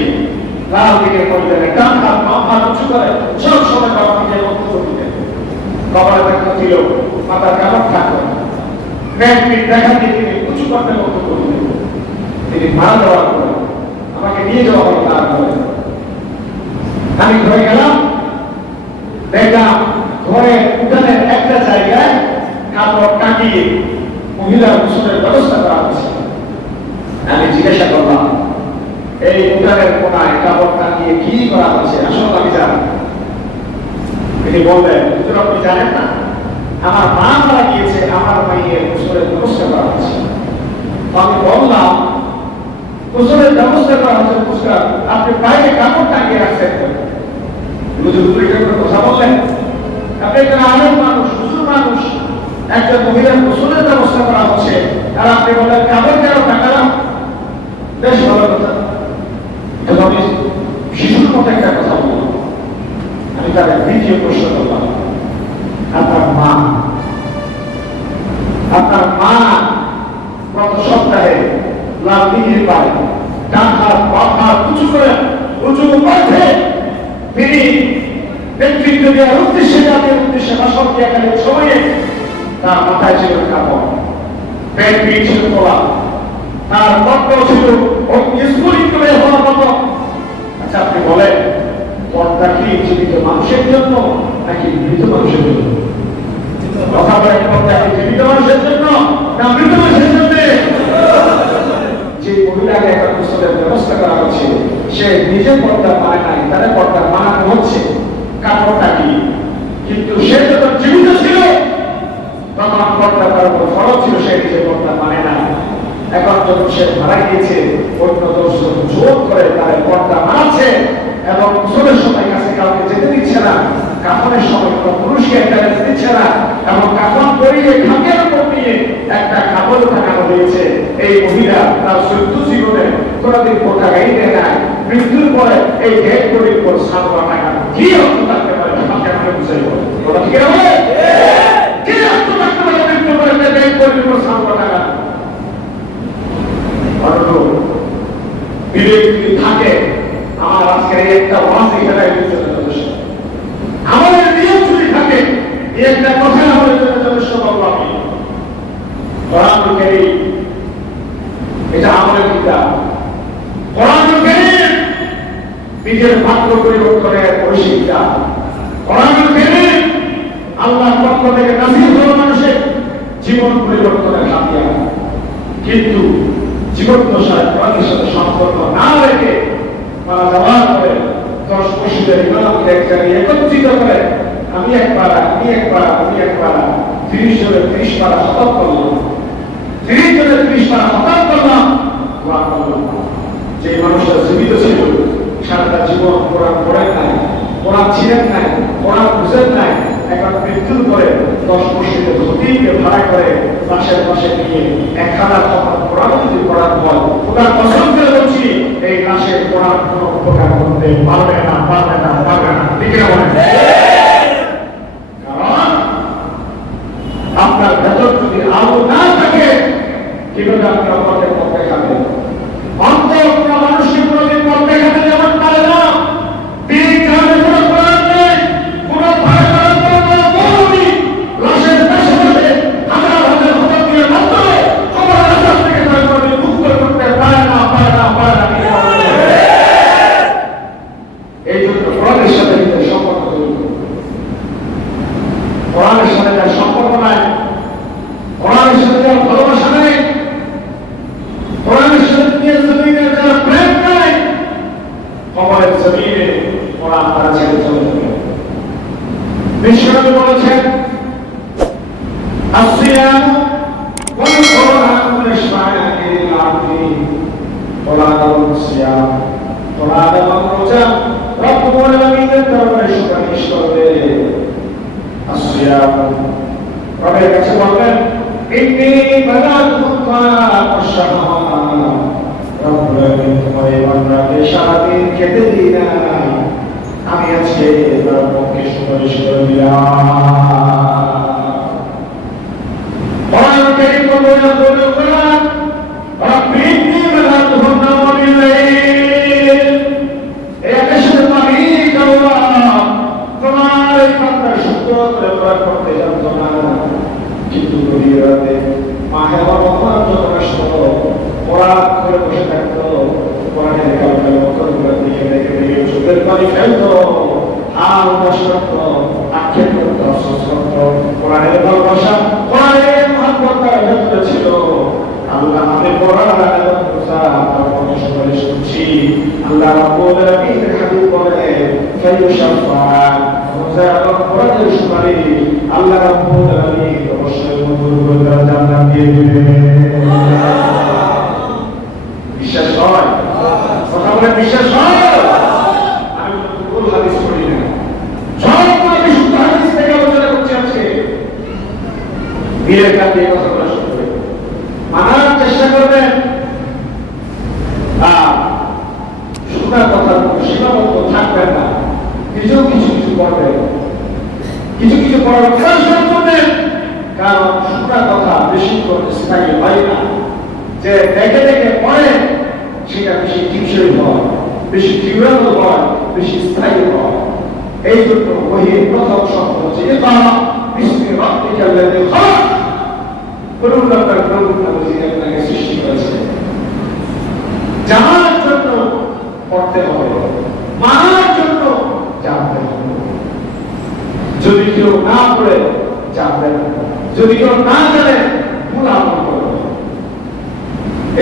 লাল দিকে পরিধানে ডান হাত বাম হাত উঁচু করে সব সময় বাবা নিজের বক্তব্য দিতেন। কবরে থাকতো ছিল মাথার কাপড় থাকতো, প্যান্ট পিঠ দেখা দিয়ে তিনি উঁচু করতে বক্তব্য দিতেন। তিনি মারা যাওয়ার পরে আমাকে নিয়ে যাওয়া হলো তার ঘরে। আমি ঘরে গেলাম, দেখলাম ঘরে উঠানের একটা জায়গায় কাপড় টাকিয়ে মহিলার গোসলের ব্যবস্থা করা হচ্ছে। আমি জিজ্ঞাসা করলাম, এই উঠানের কোনায় কাপড় টাকিয়ে কি করা হচ্ছে, আসলে আমি জানি। তিনি বললেন, হুজুর আপনি জানেন না, আমার মা মারা গিয়েছে, আমার মায়ের গোসলের ব্যবস্থা করা হচ্ছে। আমি বললাম, গোসলের ব্যবস্থা করা হচ্ছে বুঝলাম, আপনি বাইরে কাপড় টাকিয়ে রাখছেন। হুজুর কথা বললেন, আপনি একজন আলেম মানুষ, হুজুর মানুষ, একজন মহিলার গোসলের ব্যবস্থা করা হচ্ছে আর আপনি বললেন কাপড় কেন টাকালাম? বেশ ভালো কথা। আমি শিশুর মতো একটা কথা বললাম। আমি তাদের দ্বিতীয় প্রশ্ন করলাম, আপনার মা গত সপ্তাহে লাল দিঘির পায় ডান হাত বাম হাত উঁচু করে উঁচু করতে তিনি নেতৃত্ব দেওয়ার উদ্দেশ্যে, জাতির উদ্দেশ্যে ভাষণ দিয়াকালীন সময়ে তার মাথায় ছিল কাপড়, প্যান্ট পিঠ ছিল খোলা, তার পর্দা ছিল স্ফুলিত হওয়ার মতো। আচ্ছা আপনি বলেন, পর্দা কি জীবিত মানুষের জন্য নাকি মৃত মানুষের জন্য? কথা বলেন, পর্দা কি জীবিত মানুষের জন্য না মৃত মানুষের জন্য? যে মহিলাকে একটা গোসলের ব্যবস্থা করা হচ্ছে সে নিজে পর্দা মানে নাই, তারা পর্দা মানানো হচ্ছে কাপড়টা কি, কিন্তু সে যখন জীবিত ছিল তখন পর্দা করার ফরজ ছিল, সে নিজে পর্দা মানে না। এখন যখন সে মারা গিয়েছে অন্য দর্শক জোর করে তাদের পর্দা মানাচ্ছে এবং গোসলের সময় কাছে কাউকে যেতে দিচ্ছে না, কাফনের সময় কোনো পুরুষকে একটা যেতে দিচ্ছে না এবং কাফন করিয়ে খামের উপর নিয়ে একটা কাপড় টাকানো হয়েছে। এই মহিলা তার সত্য জীবনে কোনোদিন কোটা গাড়ি দেয় নাই, মৃত্যুর পরে এই ডেড বডির উপর 7 টাকা কি অর্থ থাকতে পারে আমাকে আপনি বুঝাইব? ওটা ঠিক হবে? কি অর্থ থাকতে পারে মৃত্যুর পরে ডেড বডির উপর 7 টাকা? বিবেক যদি থাকে আমার আজকের একটা ওয়াজ এখানে আমাদের নিয়ম যদি থাকে এই একটা কথা আমাদের জন্য যথেষ্ট বলবো। আমি কোরআন কারীম এটা আমাদের কিতাব, কোরআন কারীম নিজের ভাগ্য পরিবর্তনের পরিশিক্ষা, কোরআন কারীম আল্লাহর পক্ষ থেকে নাযিল হওয়া মানুষের জীবন পরিবর্তনের হাতিয়ার। কিন্তু জীবন দশায় কোরআনের সাথে সম্পর্ক না রেখে মারা যাওয়ার পরে 10 মসজিদের ইমামকে এক জায়গায় একত্রিত করে আমি একবার 30 জনের 30 পারা খতম করলাম, 30 জনের 30 পারা খতম করলাম, কোরআন পড়লাম। যে মানুষটা জীবিত ছিল সারাটা জীবন কোরআন পড়েন নাই, কোরআন ছিলেন নাই, কোরআন বুঝেন নাই, এখন মৃত্যুর পরে 10 মসজিদের খতিবকে ভাড়া করে পাশের পাশে নিয়ে 1000 কোরআন যদি পড়ার পর ওটা পছন্দ করে বলছি এই লাশের কোরআন কোনো উপকার করতে পারবে না। ঠিক না? কারণ আপনার ভেতর যদি আলো না থাকে কিভাবে আপনার পথে পথ দেখাবে? অন্তর কোনো মানুষকে কোনোদিন পথ দেখাতে যেমন পারে না, এই জন্য কোরআনের সাথে সম্পর্ক তৈরি করুন। বিশ্বনবী বলেছেন আসিয়াম ওয়াল কুরআন লিশফাআতিল আবদি ওয়ালাল সিয়াম কোরআন এবং রোজা রব্বুল আলামিনের দরবারে সুপারিশ করবে আসিয়াম রবের কাছে বলবেন ইন্নী বালাতুল তাআম ওয়াশ-শাহওয়াত রব্বুল আলামিন তোমার এই বান্দাকে সারাদিন খেতে দিই না আমি আজকে তার পক্ষে সুপারিশ করে দিলাম কোরআন কারীম বলে কোরআন রব্বি ইন্নী বালাতুল তাআম বিল-লাইল এই আদেশের মালিক আল্লাহ তোমার এই বান্দার শুকর করে করতে জানতো না কিন্তু গভীর রাতে মাহে রমজান যখন আসতো ওরা করে বসে থাকতো কোরআনের কালামে অক্ষরগুলো দিকে দেখে দেখে চোখের পানি ফেলতো আর উদাস করতো আক্ষেপ করতো আফসোস করতো কোরআনের ভালোবাসা কোরআনের মহব্বত তার ভেতরে ছিল আল্লাহ আমি কোরআন এবং রোজা তার পক্ষে সুপারিশ করছি আল্লাহ রাব্বুল আলামিনের হাবিব বলে ফায়ুশাফা রোজা এবং কোরআনের সুপারিশ আল্লাহ রাব্বুল আলামিন অবশ্যই মঞ্জুর করে জান্নাত দিয়ে দিবেন বিশ্বাস হয় কথা বলে বিশ্বাস হয় আমি তো ভুল হাদিস পড়ি না সব আমি শুদ্ধ হাদিস থেকে আলোচনা করছি আজকে বীরের কাছে কথা বলা শুনবে মানার চেষ্টা করবেন শোনার কথা সীমাবদ্ধ থাকবেন না কিছু করবেন কিছু করার পরিশ্রম করবেন কারণ শোনার কথা বেশি করতে স্থায়ী হয় না যে দেখে দেখে পড়ে সেটা বেশি টিকসই হয় বেশি তীব্র হয় বেশি স্থায়ী হয় এই জন্য বইয়ের প্রথম শব্দ হচ্ছে ইকরা বিসমি রাব্বিকাল্লাযী খালাক করুন আপনার প্রভু যিনি আপনাকে সৃষ্টি করেছেন জানার জন্য পড়তে হবে মানার জন্য জানতে হবে যদি কেউ না পড়ে জানবে না যদি কেউ না জানে ভুল আমল করবে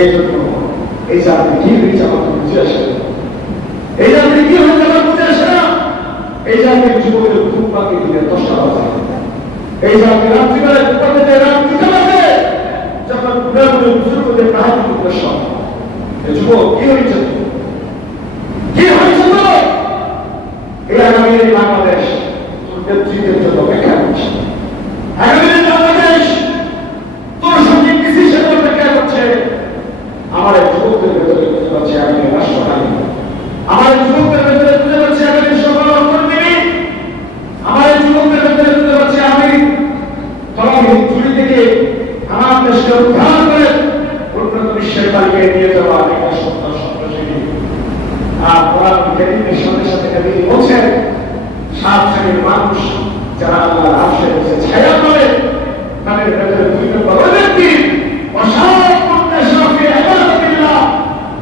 এই জন্য এই জাতি কি হয়েছে আমাকে বুঝে আসে এই জাতি কি হয়েছে আমার বুঝে আসে না এই জাতির যুবকের ঘুম পাকে দিলে 10টা বাজে এই জাতির রাত্রিবেলায় ঘুমাতে যায় রাত 2টা বাজে যখন ঘুরে ঘুরে বুজুর্গদের কাহিনী করতে সব এই যুবক কি হয়েছে তো এই আগামী বাংলাদেশ তোর নেতৃত্বের জন্য অপেক্ষা করছে আগামী বাংলাদেশ তোর সঙ্গে ডিসিশন অপেক্ষা করছে আমার যুবকদের ভেতরে বুঝতে পারছি আগামী রাষ্ট্রনায়ক আমার যুবকদের ভেতরে বুঝতে পারছি আগামী সফল কর্মী আমার যুবকদের ভেতরে বুঝতে পারছি আমি তলাবিহীন চুরি থেকে আমার দেশকে উদ্ধার করে উন্নত বিশ্বের বাড়িকে নিয়ে যাওয়া একটা সন্ত্রাসী আর কোরআন কারীমের সাথে সাথে তিনি বলছেন 7 শ্রেণীর মানুষ যারা আল্লাহর আরশের নিচে ছায়া পাবে তাদের ভেতরে 2 নম্বর ওই ব্যক্তি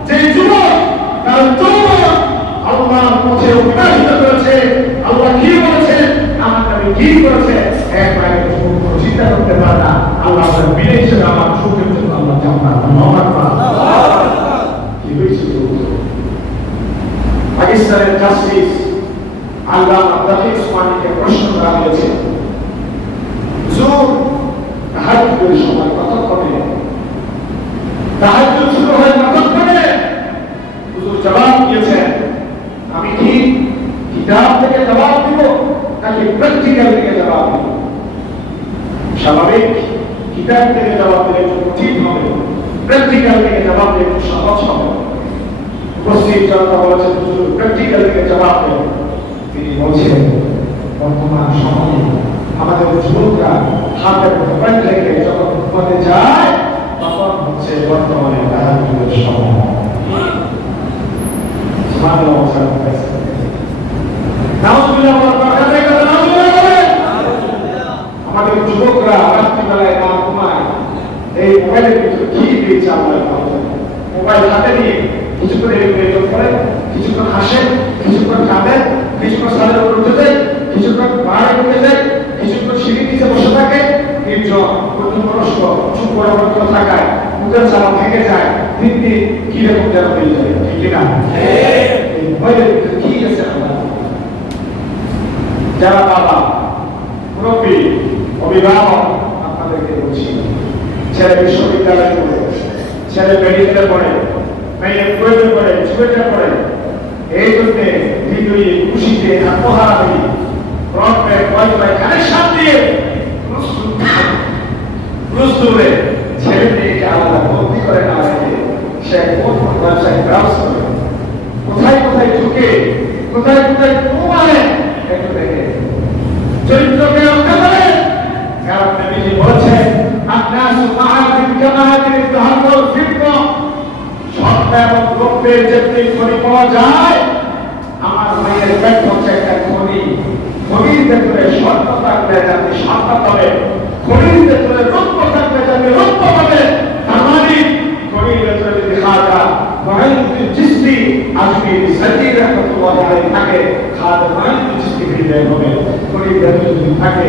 যে যুবক তার যৌবন আল্লাহর পথে অতিবাহিত করেছে আল্লাহ কি বলেছেন আমার নবী কি করেছে একবার চিন্তা করতে পারে না আল্লাহ বিনে হিসেবে আমার সুখের জন্য আল্লাহ জান্নাত কি হয়েছে পাকিস্তানের জাস্টিস আল্লামা তাকি উসমানীকে প্রশ্ন করা হয়েছে হুজুর তাহাজ্জুদের সময় কতক্ষণে তাহাজ্জুদ শুরু হয় কতক্ষণে হুজুর জবাব দিয়েছেন আমি কি কিতাব থেকে জবাব দিব নাকি প্র্যাকটিক্যাল থেকে জবাব দিব স্বাভাবিক কিতাব থেকে জবাব দিলে একটু কঠিন হবে প্র্যাকটিক্যাল থেকে জবাব দিলে একটু সহজ হবে উপস্থিত জনতা বলেছেন হুজুর প্র্যাকটিক্যাল থেকে জবাব দেন তিনি বলছেন বর্তমান সময়ে আমাদের যুবকরা হাতের মোবাইল রেখে যখন ঘুমাতে যায় তখন হচ্ছে বর্তমানে তাহাজ্জুদের সময় আমাদের যুবকরা রাত্রিবেলায় না ঘুমায় এই মোবাইলের ভিতরে কি দিয়েছে আমরা মোবাইল হাতে নিয়ে কিছুক্ষণ এলিমিনেটর করে কিছুক্ষণ হাসে কিছুক্ষণ কাঁদে কিছুক্ষণ সালের উপর উঠে যায় কিছুক্ষণ পাহাড়ে উঠে যায় কিছুক্ষণ সিঁড়ি নিচে বসে থাকে নির্জন মধ্যবয়স্ক সুপরিবর্তন থাকায় মুখের চালা ভেঙে যায় দিন দিন কিরকম যেন হয়ে যায় ঠিক না মোবাইলের ভিতরে কি আছে আমরা যারা বাবা মুরব্বী, অভিভাবক আপনাদেরকে বলছি, ছেলে বিশ্ববিদ্যালয়ে পড়ে, ছেলে মেডিকেলে পড়ে, মেয়ে প্রয়োজন করে, চুয়েটে পড়ে, এই জন্য হৃদয়ে খুশিতে আত্মহারা হই, ব্রডব্যান্ড ওয়াইফাই কানেকশন দিয়ে প্রস্তুতে ছেলে মেয়েকে আলাদা ভর্তি করে না রেখে সে কোন ব্যবসায় ব্রাউজ করে, কোথায় কোথায় ঢুকে, কোথায় কোথায় মানে একটু দেখে চরিত্রকে রক্ষা করে। কারণ নবীজি বলেছেন, আপনার সুমাহাতিন কামাহাতিন তাহাক্কুল ফিত্র, সত্য এবং রূপের যেমনি খনি পাওয়া যায়, আমার মায়ের পেট হচ্ছে একটা খনি। খনির ভেতরে স্বর্ণ থাকলে যাতে স্বর্ণ পাবে, খনির ভেতরে রৌপ্য থাকলে যাতে রৌপ্য পাবে। তার মানে খনির ভেতরে যদি খাজা মঈনুদ্দিন চিশতি আজমিরি সাজির রাহমাতুল্লাহ আলাইহি থাকে, খাজা মঈনুদ্দিন চিশতি হৃদয় হবে। খনির ভেতরে যদি থাকে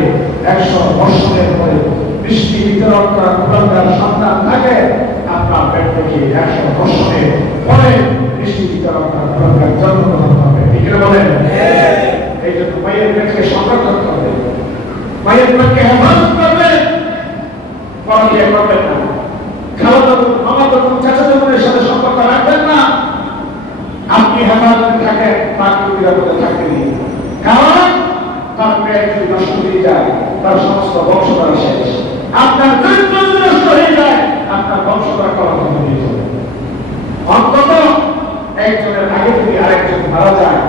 100 বছরের পরে বৃষ্টি বিতরণ করা কুলাঙ্গার সন্তান থাকে, আপনার পেট থেকে 100 বছরের পরে বৃষ্টি বিতরণ করা কুলাঙ্গার জন্মগ্রহণ হবে। ঠিক আছে বলেন? এই জন্য মায়ের পেটকে সংরক্ষণ করবে, মায়ের পেটকে হেফাজত করবে, পরকিয়া করবেন না, খালাতো মামাতো চাচাতো বোনের সাথে সম্পর্ক রাখবেন না। আপনি হেফাজতে থাকেন, তাকে নিরাপদে থাকতে দিন। কারণ তার পেট যদি নষ্ট হয়ে যায়, তার সমস্ত বংশধর শেষ। আপনার চরিত্র যদি নষ্ট হয়ে যায়, আপনার বংশধর কলঙ্কিত হয়ে যাবে। অন্তত একজনের আগে থেকে আরেকজন মারা যায়,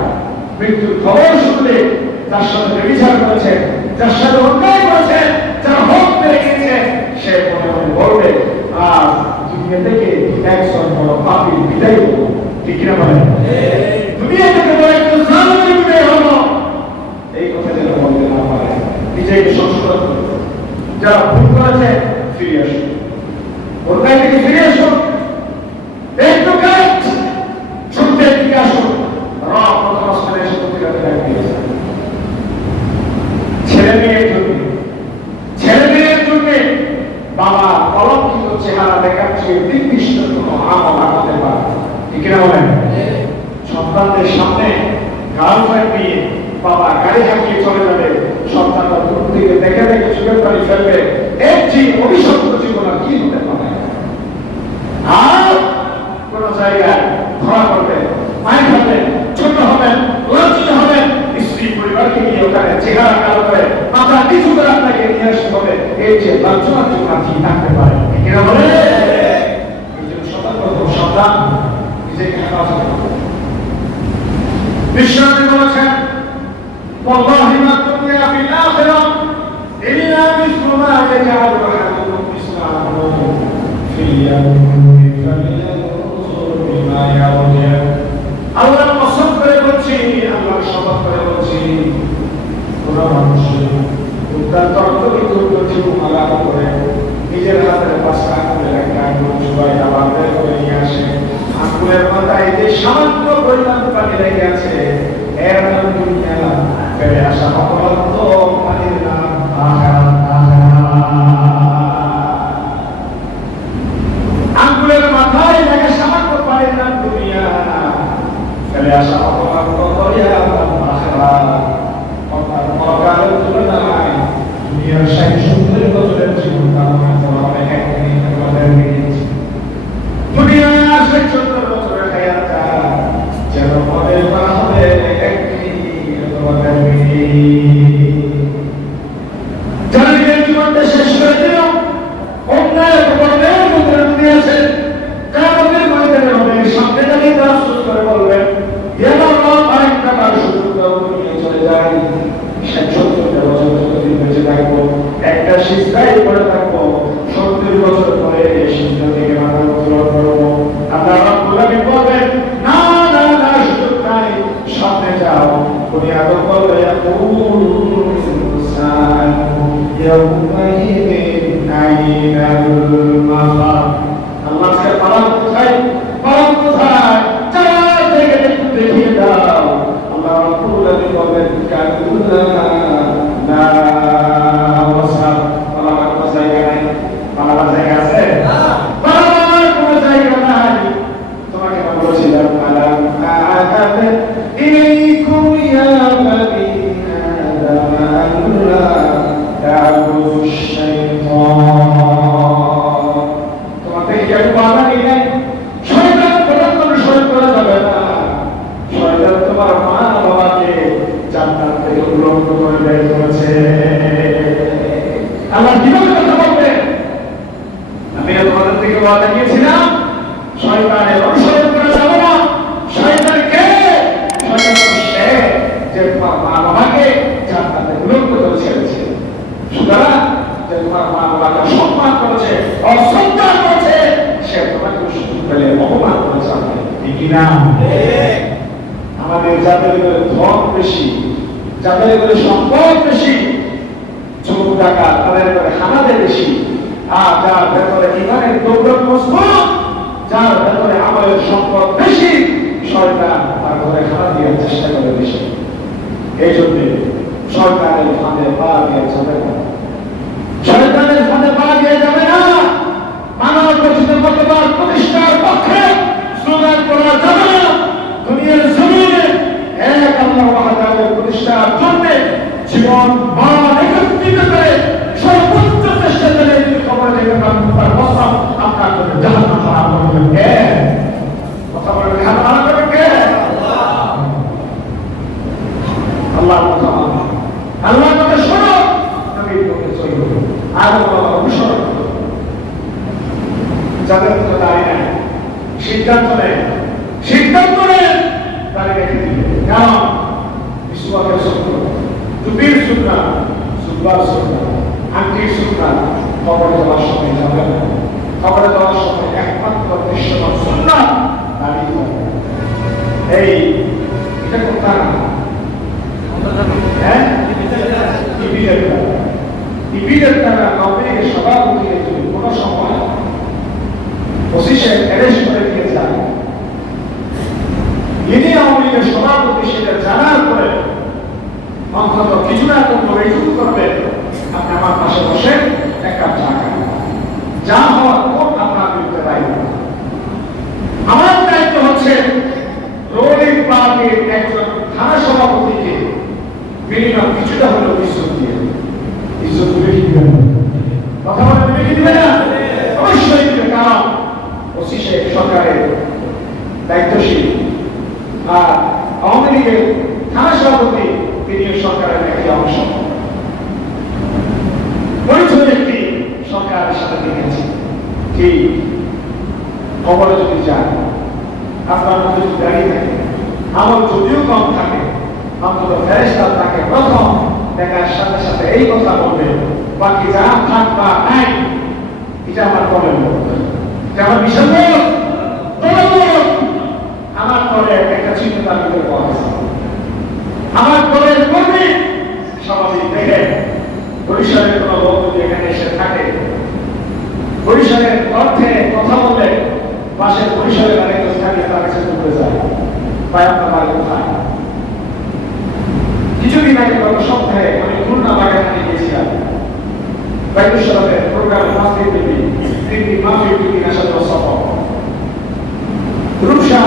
মৃত্যুর খবর শুনলে যার সাথে ব্যভিচার করেছেন, যার সাথে অন্যায় করেছেন, যার হক পেয়ে গেছে, সে মনে মনে বলবে, আর দুনিয়া থেকে একজন বড় পাপী বিদায় হলো। ঠিক কিনা বলেন? দুনিয়া থেকে বড় একজন জালিম বিদায় হলো। এই কথা যেন বলতে না পারে, নিজেকে সংশোধন করতে, যারা ভুল করেছে ফিরে আসুন, অন্যায় থেকে ফিরে আসুন, একটু কাজ ছুটতে দিকে আসুন। ছেলে মেয়ের জন্য বাবা কলঙ্কিত চেহারা দেখাচ্ছে নির্দিষ্ট কোনো আমল আনতে পারে। ঠিক না বলেন? সন্তানদের সামনে গার্লফ্রেন্ড নিয়ে বাবা গাড়ি হাঁকিয়ে চলে যাবে, সন্তানরা দূর থেকে দেখে দেখে চোখের পানি ফেলবে। এর যে অভিশপ্ত জীবন আর কি হতে পারে? আর কোন জায়গায় ধরা করবে, মায়ের হবে, ছোট হবেন, লজ্জিত হবেন, স্ত্রী পরিবারকে নিয়ে ওখানে চেহারা কালো করে মাথা নিচু করে আপনাকে নিয়ে আসতে হবে। এই যে লাঞ্ছনার জন্য আপনি থাকতে পারেন। কিনা বলে এই জন্য সতর্ক সাবধান, নিজেকে হেফাজত করুন। বিশ্বনবী বলেছেন, ওয়াল্লাহি মা দুনিয়া ফিল আখিরাহ ইল্লা মিসলু মা ইয়াজআলু আহাদুকুম ইসলাহু ফিল ইয়াউমি ফালয়ানজুর বিমা ইয়ারজা। আল্লাহর কসম করে বলছি, আল্লাহর শপথ করে বলছি, কোন মানুষ উদ্ধার তর্কবিত জীবন আলাদা করে নিজের হাতের পাশে আঙুলের একটা আঙুল সবাই আবার বের করে নিয়ে আসে, আঙুলের মাথায় যে সামান্য পরিমাণ পানি লেগে আছে, এর নাম দুনিয়া, ফেলে আসা অপরাধ পানির নাম আখিরাত। আঙুলের মাথায় লেগে সামান্য পানির নাম দুনিয়া, ফেলে আসা অপরাধ দরিয়া নাম আখিরাত। অর্থাৎ পরকালের তুলনায় দুনিয়ার 60-70 বছরের জীবন কামনা করা হবে এক মিনিট আমাদের মিনিট। দুনিয়ার 60-70 বছরের হায়াতটা যেন মনে করা হবে এক মিনিট আমাদের মিনিট। যারা নিজের জীবনটা শেষ করে দিল, অন্যায় অপরাধের মধ্যে দিয়েছে, কামতের ময়দানে হবে, সামনে দাঁড়িয়ে তারা আফসোস করে বলবেন, ইয়া আল্লাহ, আরেকটা বার সুযোগ দাও, দুনিয়া চলে যায়। 60-70 বছর যতদিন বেঁচে থাকবো, একটা সিজদায় পড়ে থাকবো, 70 বছর পরে এই সিজদা থেকে মাথা উত্তোলন করবো। আল্লাহ রাব্বুল আলামিন বলবেন, না না না, সুযোগ নাই, সামনে যাও। কোন আদম বলবে, ইয়াকুল ইনসান ইয়াউমাইদিন আইনাল মাফার। আল্লাহকে পালন কোথায়, পালন কোথায়, চার থেকে একটু দেখিয়ে দাও। আল্লাহ রাব্বুল আলামিন বলবেন, কাল্লা লা ওয়াসা। পালাবার কোনো জায়গা নাই, পালাবার জায়গা আছে? পালাবার কোনো জায়গা নাই। তোমাকে আমি বলেছিলাম, আলাম আ'আদ ইলাইকুম ইয়া বানি আদম আল্লাহ তারা কিভাবে কথা বলবে? আমি তোমাদের থেকে ওয়াদা দিয়েছিলাম শয়তানের অনুসরণ করা যাবে না। শয়তান কে? শয়তান সে যে তোমার মা বাবাকে জান্নাতে বিলম্ব করে ছেড়েছে। সুতরাং যে তোমার মা বাবাকে সম্মান করেছে, অশ্রদ্ধা করেছে, সে তোমাকে সুযোগ পেলে অপমান করে যাবে। ঠিক কিনা? আমাদের যাদের ধন বেশি, যাদের সম্পদ বেশি, চোখ টাকা তাদের হানাদের বেশি, আর যার ভেতরে ইমানের দৌলত মজবুত, যার ভেতরে আমলের সম্পদ বেশি, শয়তান তার ঘরে হানা দেওয়ার চেষ্টা করে বেশি। এই জন্য শয়তানের ফাঁদে পা দিয়ে যাবে না, শয়তানের ফাঁদে পা দিয়ে যাবে না। মানব রচিত মতবাদ প্রতিষ্ঠার পক্ষে স্লোগান করা যাবে না। দুনিয়ার জমিনে এক আল্লাহ ওয়াহদাহু প্রতিষ্ঠার জন্য জীবন মান একত্রিত করে সর্বোচ্চ চেষ্টা করে যদি খবর দেবেন তার কসম আপনার জন্য জাহান্নাম হারাম করবেন কে? কথা বলবেন হারাম করবেন কে? আল্লাহর কথা আল্লাহর কথা শোনো, নবীর পথে চলো, আর আল্লাহর অনুসরণ করো। যাদের মতো দাঁড়িয়ে নেয়, সিদ্ধান্ত নেয়, সিদ্ধান্ত নেয় তারা রেখে দিবে। কারণ বিশ্বকের সত্য, টুপির সুন্না, সুব্বার সুন্না, আংটির সুন্না খবরে যাওয়ার সময় যাবে না। খবরে যাওয়ার সময় একমাত্র দৃশ্যমান সুন্না দাঁড়িয়ে যাবে। এই এটা কোথা না? হ্যাঁ, টিভিদের দ্বারা কাউকে সভাপতি যদি কোন সময় পজিশন অ্যারেস্ট করে দিয়ে যায়, যিনি আওয়ামী লীগের সভাপতি সেটা জানার পরে অন্তত কিছু না করবো এইটুকু করবে, আপনি আমার পাশে বসে এক কাপ চা খান, যা হওয়ার পর আপনার বিরুদ্ধে দায়ী। আমার দায়িত্ব হচ্ছে রোলিং পার্টির একজন থানা সভাপতিকে মিনিমাম কিছুটা হলেও ইজ্জত দিয়ে, ইজ্জত দিবে কি দিবে? কথা বলে দিবে কি দিবে না? অবশ্যই দিবে। কারণ ওসি শেখ সরকারের দায়িত্বশীল, আর আওয়ামী লীগের থানা সভাপতি তিনি সরকারের একটি অংশ, পরিচয় একটি সরকারের সাথে দেখেছি। ঠিক খবরে যদি যায়, আপনার মধ্যে যদি দাঁড়িয়ে থাকে, আমার যদিও কম থাকে, অন্তত ফেরেশতা তাকে প্রথম দেখার সাথে সাথে এই কথা বলবে, বাকি যা থাক বা নাই এটা আমার কমের বলবে, এটা আমার বিশাল আমার পরে একটা চিহ্ন তার ভিতরে পাওয়া গেছে। আমার দলের কর্মী স্বাভাবিক দেখে বরিশালের কোন লোক যদি এখানে এসে থাকে, বরিশালের অর্থে কথা বলে পাশের বরিশালের আরেকজন থাকে, তার কাছে ঢুকে যায়, ভাই আপনার বাড়ি কোথায়? কিছুদিন আগে গত সপ্তাহে আমি খুলনা বাগেরহাটে গিয়েছিলাম, বাইতুল শরফের প্রোগ্রামে 5 দিন ব্যাপী 3 দিন মাহফিল, 2 দিন আসা যাওয়া সফর, রূপসা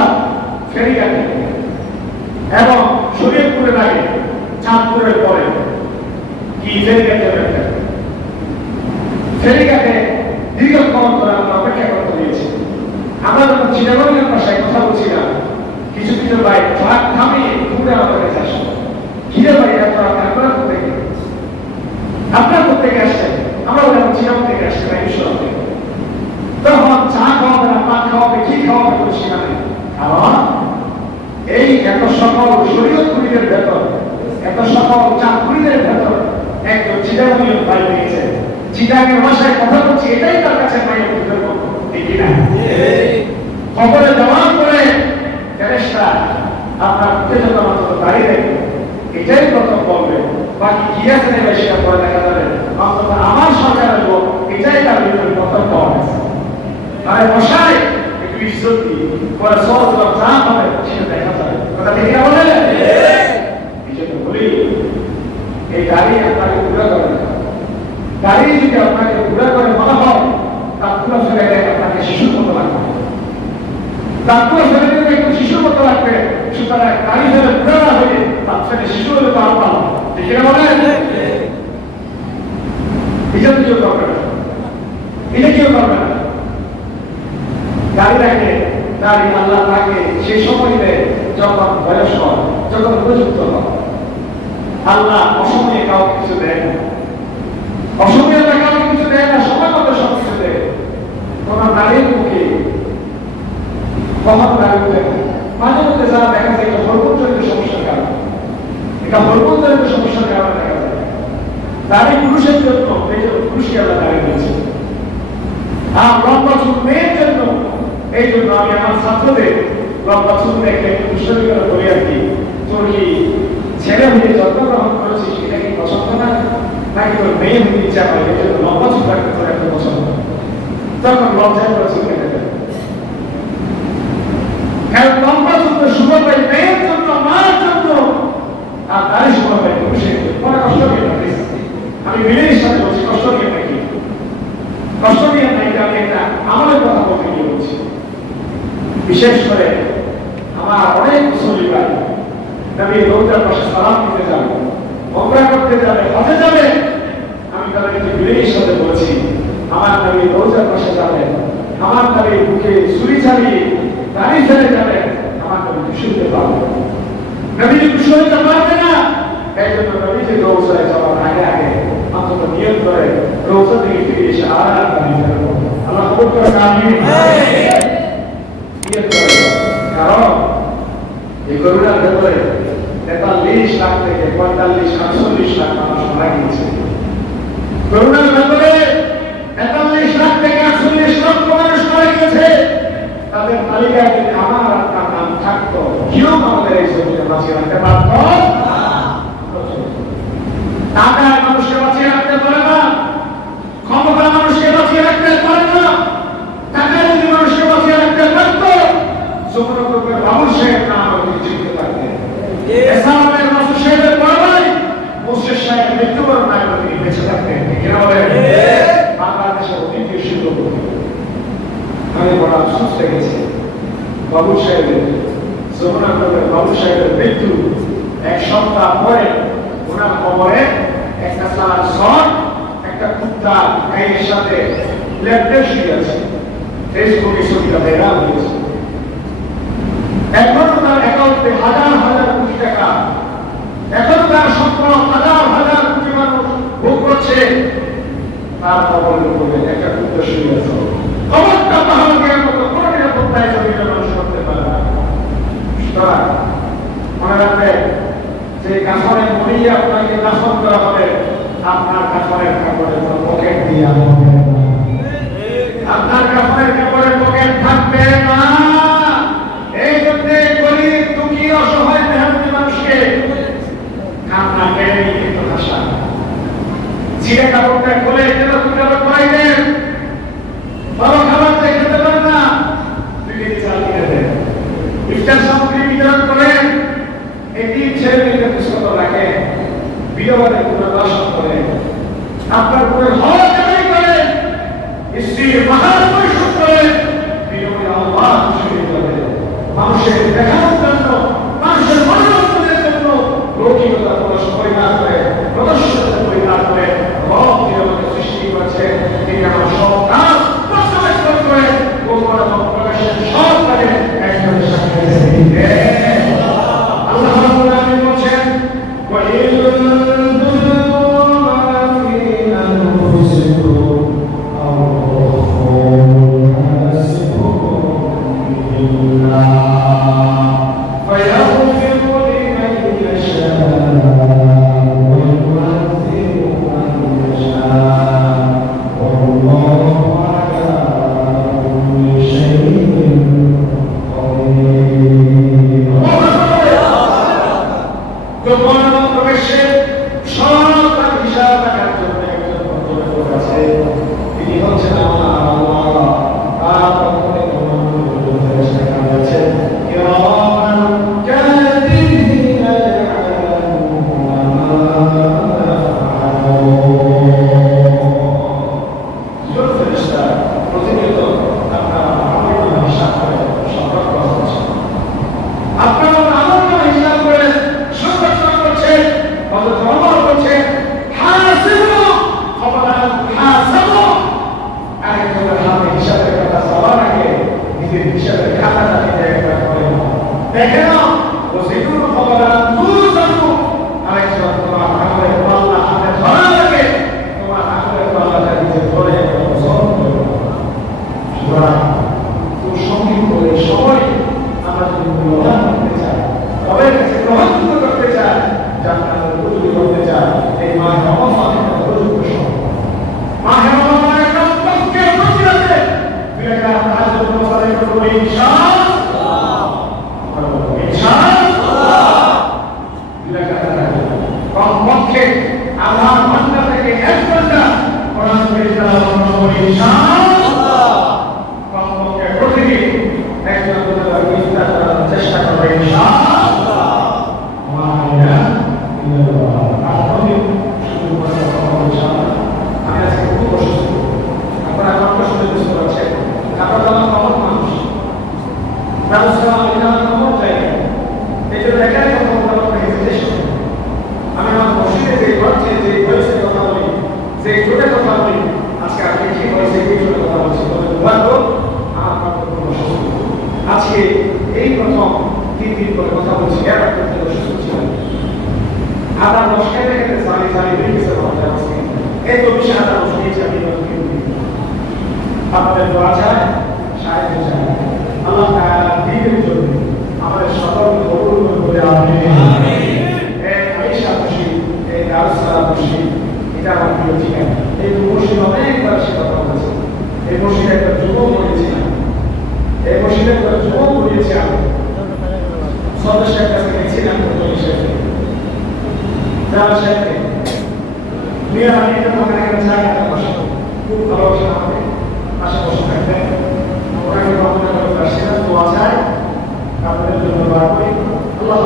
ফেরিঘাটে এবং শরীয়তপুরের আগে চাঁদপুরের পরে কি ফেরিঘাটে ফেরিঘাটে দীর্ঘক্ষণ ধরে আমরা অপেক্ষা করতে দিয়েছি। আমরা যখন চিটাগংয়ের ভাষায় কথা বলছিলাম, কিছু কিছু ভাই ট্রাক থামিয়ে ঘুরে আমাদের কাছে আসলো, ঘিরে ভাই আপনারা কোথেকে, আপনারা কোথেকে আসছেন? আমরা বললাম চিটাগং থেকে আসছি, বাইশর থেকে। তখন চা খাওয়াবে না, পান খাওয়াবে, কি খাওয়াবে বলছি না। কারণ এই এত সকল শরীয়তপুরীদের ভেতর, এত সকল চাঁদপুরীদের ভেতর একজন চিটাগংয়ের ভাই পেয়েছে, চিটাগের ভাষায় কথা বলছি, এটাই তার কাছে মায়ের ভিতরে মতো, ঠিক না? খবরে দেওয়ার পরে ফেরেশতা আপনার উত্তেজনা মতো দাঁড়িয়ে দেখবে, এটাই প্রথম বলবে, বাকি কি আছে নেবে সেটা পরে দেখা যাবে। অন্তত আমার সরকারের লোক এটাই তার ভিতরে প্রথম পাওয়া গেছে। তাহলে বসায় একটু ইজ্জত দিই, পরে সব যা হবে সেটা দেখা যাবে। কথা ঠিক না বলে? এই জন্য বলি, এই গাড়ি আপনাকে পুরা করে না, গাড়ি যদি আপনাকে পুরা করে মনে হয়, তার পুরো ফেলে আপনাকে শিশুর মতো লাগবে, তার পুরো ফেলে দিলে একটু শিশুর মতো লাগবে। সুতরাং গাড়ি ফেলে পুরা না হয়ে তার ফেলে শিশু হলে তো আর পাবো, ঠিক না বলে? এটা কেউ করবে না, এটা কেউ করবে না। গাড়ি রাখে, গাড়ি আল্লাহ তাকে সেই সময়তে যখন বয়স হয়, যখন উপযুক্ত হয়, আল্লাহ অসময়ে কাউকে কিছু দেয় না, অসময়ে কাউকে দাড়ি পুরুষের জন্য, এই জন্য পুরুষকে আল্লাহ দাড়ি দিয়েছে। আর লম্বা চুল মেয়ের জন্য, এই জন্য আমি আমার ছাত্রদের লম্বা চুল রেখে বিশ্ববিদ্যালয় বলি আর কি, তোর কি ছেলে হয়ে যত্ন গ্রহণ করেছিস এটা কি পছন্দ না, নাকি তোর মেয়ে হয়ে ইচ্ছা হয়, এই জন্য লম্বা চুল রাখতে তোর একটা পছন্দ, তখন লজ্জা করে চুল কেটে দেয়। কারণ লম্বা চুল তো শুভ পাই মেয়ের জন্য, মার জন্য, আর তারই শুভ পাই পুরুষের জন্য। পরে কষ্ট নিয়ে না, আমি মেয়ের সাথে বলছি, কষ্ট নিয়ে নাকি কষ্ট নিয়ে নাকি আমি একটা আমাদের কথা বলতে গিয়ে বলছি। বিশেষ করে আমার অনেক মুসলিম ভাই নবী রওজার পাশে সালাম দিতে যাবে, ওমরা করতে যাবে, হজে যাবে, আমি তাদেরকে বিনয়ের সাথে বলছি আমার নবী রওজার পাশে যাবে, আমার নবী বুকে ছুরি চালিয়ে দাড়ি ফেলে যাবে, আমার নবী খুশিতে পারবে, নবী খুশিতে পারবে না। এই জন্য নবী যে রওজায় যাওয়ার আগে আগে অন্তত নিয়ত করে রওজা থেকে ফিরে এসে আর দাড়ি ফেলবো। আল্লাহ কবুল করে আমিন। কারণ এই করোনার ভেতরে 43 লাখ থেকে 45-48 লাখ মানুষ মারা গিয়েছে। করোনার ভেতরে 43 লাখ থেকে 48 লক্ষ মানুষ মারা গিয়েছে। তাদের তালিকায় যদি আমার আপনার নাম থাকতো, কেউ আমাদের এই জমিনে বাঁচিয়ে রাখতে পারত না। টাকা মানুষকে বাঁচিয়ে রাখতে পারে না, ক্ষমতা মানুষকে বাঁচিয়ে রাখতে পারে না। টাকা যদি মানুষকে বাঁচিয়ে রাখতে পারতো, যমুনাপুরের বাবুল সাহেব নাম আমাকে চিনতে পারতেন, ইসলামের মাসুদ সাহেবের পরবাই মুর্শিদ সাহেব মৃত্যুবরণ না করে তিনি বেঁচে থাকতেন। কিনা বলেন? বাংলাদেশের অতীতের শিল্পপতি আমি বড় আফসোস দেখেছি, বাবুল সাহেবের যমুনাপুরের বাবুল সাহেবের মৃত্যু এক সপ্তাহ পরে ওনার কবরে একটা সারা শট, একটা কুত্তা গায়ের সাথে লেপটে শুয়ে আছে। ফেসবুকে ছবিটা ভাইরাল হয়েছে। এখনো তার অ্যাকাউন্টে হাজার হাজার কোটি টাকা, এখনো তার স্বপ্ন হাজার হাজার কোটি মানুষ ভোগ করছে। তার কবরের উপরে একটা কুত্তা শুয়ে আছে। কবরটা পাহাড় গিয়ে মতো কোনো নিরাপত্তায় জমিটা মানুষ করতে পারে না। সুতরাং মনে রাখবেন যে কাফনের মরিয়ে আপনাকে দাফন করা হবে, আপনার কাফনের কাপড়ে কোনো পকেট দিয়ে হবে না, আপনার কাফনের কাপড়ে পকেট থাকবে না। এই জন্য গরিব দুঃখী অসহায় মেহনতি মানুষকে কান্না কেড়ে নিয়ে কিন্তু হাসা, ছিঁড়ে কাপড়টা খুলে কেন কাপড় করাই দেন, বড় খাবার খেতে পারে না, দুই চাল কিনে দেন, ইফতার সামগ্রী বিতরণ করেন, এটি ছেলে মেয়েদের পুস্তক রাখেন, বিধবাদের পুনর্বাসন করেন, আপনার পুরো হওয়া জমাই করেন, স্ত্রীর মহান পরিশোধ করেন, বিধবা আল্লাহ খুশি হয়ে যাবে। মানুষের দেখানোর জন্য, মানুষের মনোরঞ্জনের জন্য লৌকিকতা পরিহার করে, প্রদর্শনতা পরিহার করে রব তিনি আমাকে সৃষ্টি করেছেন। তিনি আমার সব কাজ বাস্তবায়ন করে গোপন এবং প্রকাশের সব কাজে একজনের সাথে আল্লাহ রাব্বুল আলামিন বলেন, আধা ঘন্টা থেকে 1 ঘন্টা কোরআন শরীফ তেলাওয়াত করব ইনশাআল্লাহ। কমপক্ষে প্রতিদিন একজন করে ইফতার করার চেষ্টা করব ইনশাআল্লাহ। ওয়া আমি আজকে খুব অসুস্থ, আপনারা আমার কষ্ট বুঝতে পারছেন। আপনারা আমার কমন মানুষ, ব্যবস্থা আমার কমন জায়গা, এই জন্য একাই কথা বলার একটা হেজিটেশন। আমি আমার মসজিদে যে ঘরছে, যে বয়সে কথা বলি, যে জোরে কথা বলি, আজকে আপনি কি বয়সে কি জোরে কথা বলছি, তবে দুর্ভাগ্য আমার খুব অসুস্থ। আজকে এই প্রথম 3 দিন পরে কথা বলছি, এর আগে অসুস্থ ছিলাম। আদা রস খেতে খেতে সারি সারি হয়ে গেছে আমাদের আজকে। এত বেশি আদা রস খেয়েছি আমি আপনাদের দোয়া চাই, সাহায্য চাই। আল্লাহ তাআলা দ্বীনের জন্য আমাদের সকলকে কবুল করে আমিন। এই আয়েশা মসজিদ, এই দারুস সালাম মসজিদ, এটা আমার প্রিয় ঠিকানা। এই মসজিদ অনেকবার সে কথা বলেছে। এই মসজিদে একটা যুবক করেছিলাম, এই মসজিদে একটা যুবক করিয়েছি আমি সদস্যের কাছে গেছিলাম, যারা সাথে মেয়ে আমি এটা মনে একটা জায়গাটা বসে খুব ভালোবাসা আমাকে পাশে বসে থাকতেন। ওনাকে বন্ধ করে আসছিলাম, দোয়া চাই আপনাদের জন্য দোয়া করি। আল্লাহ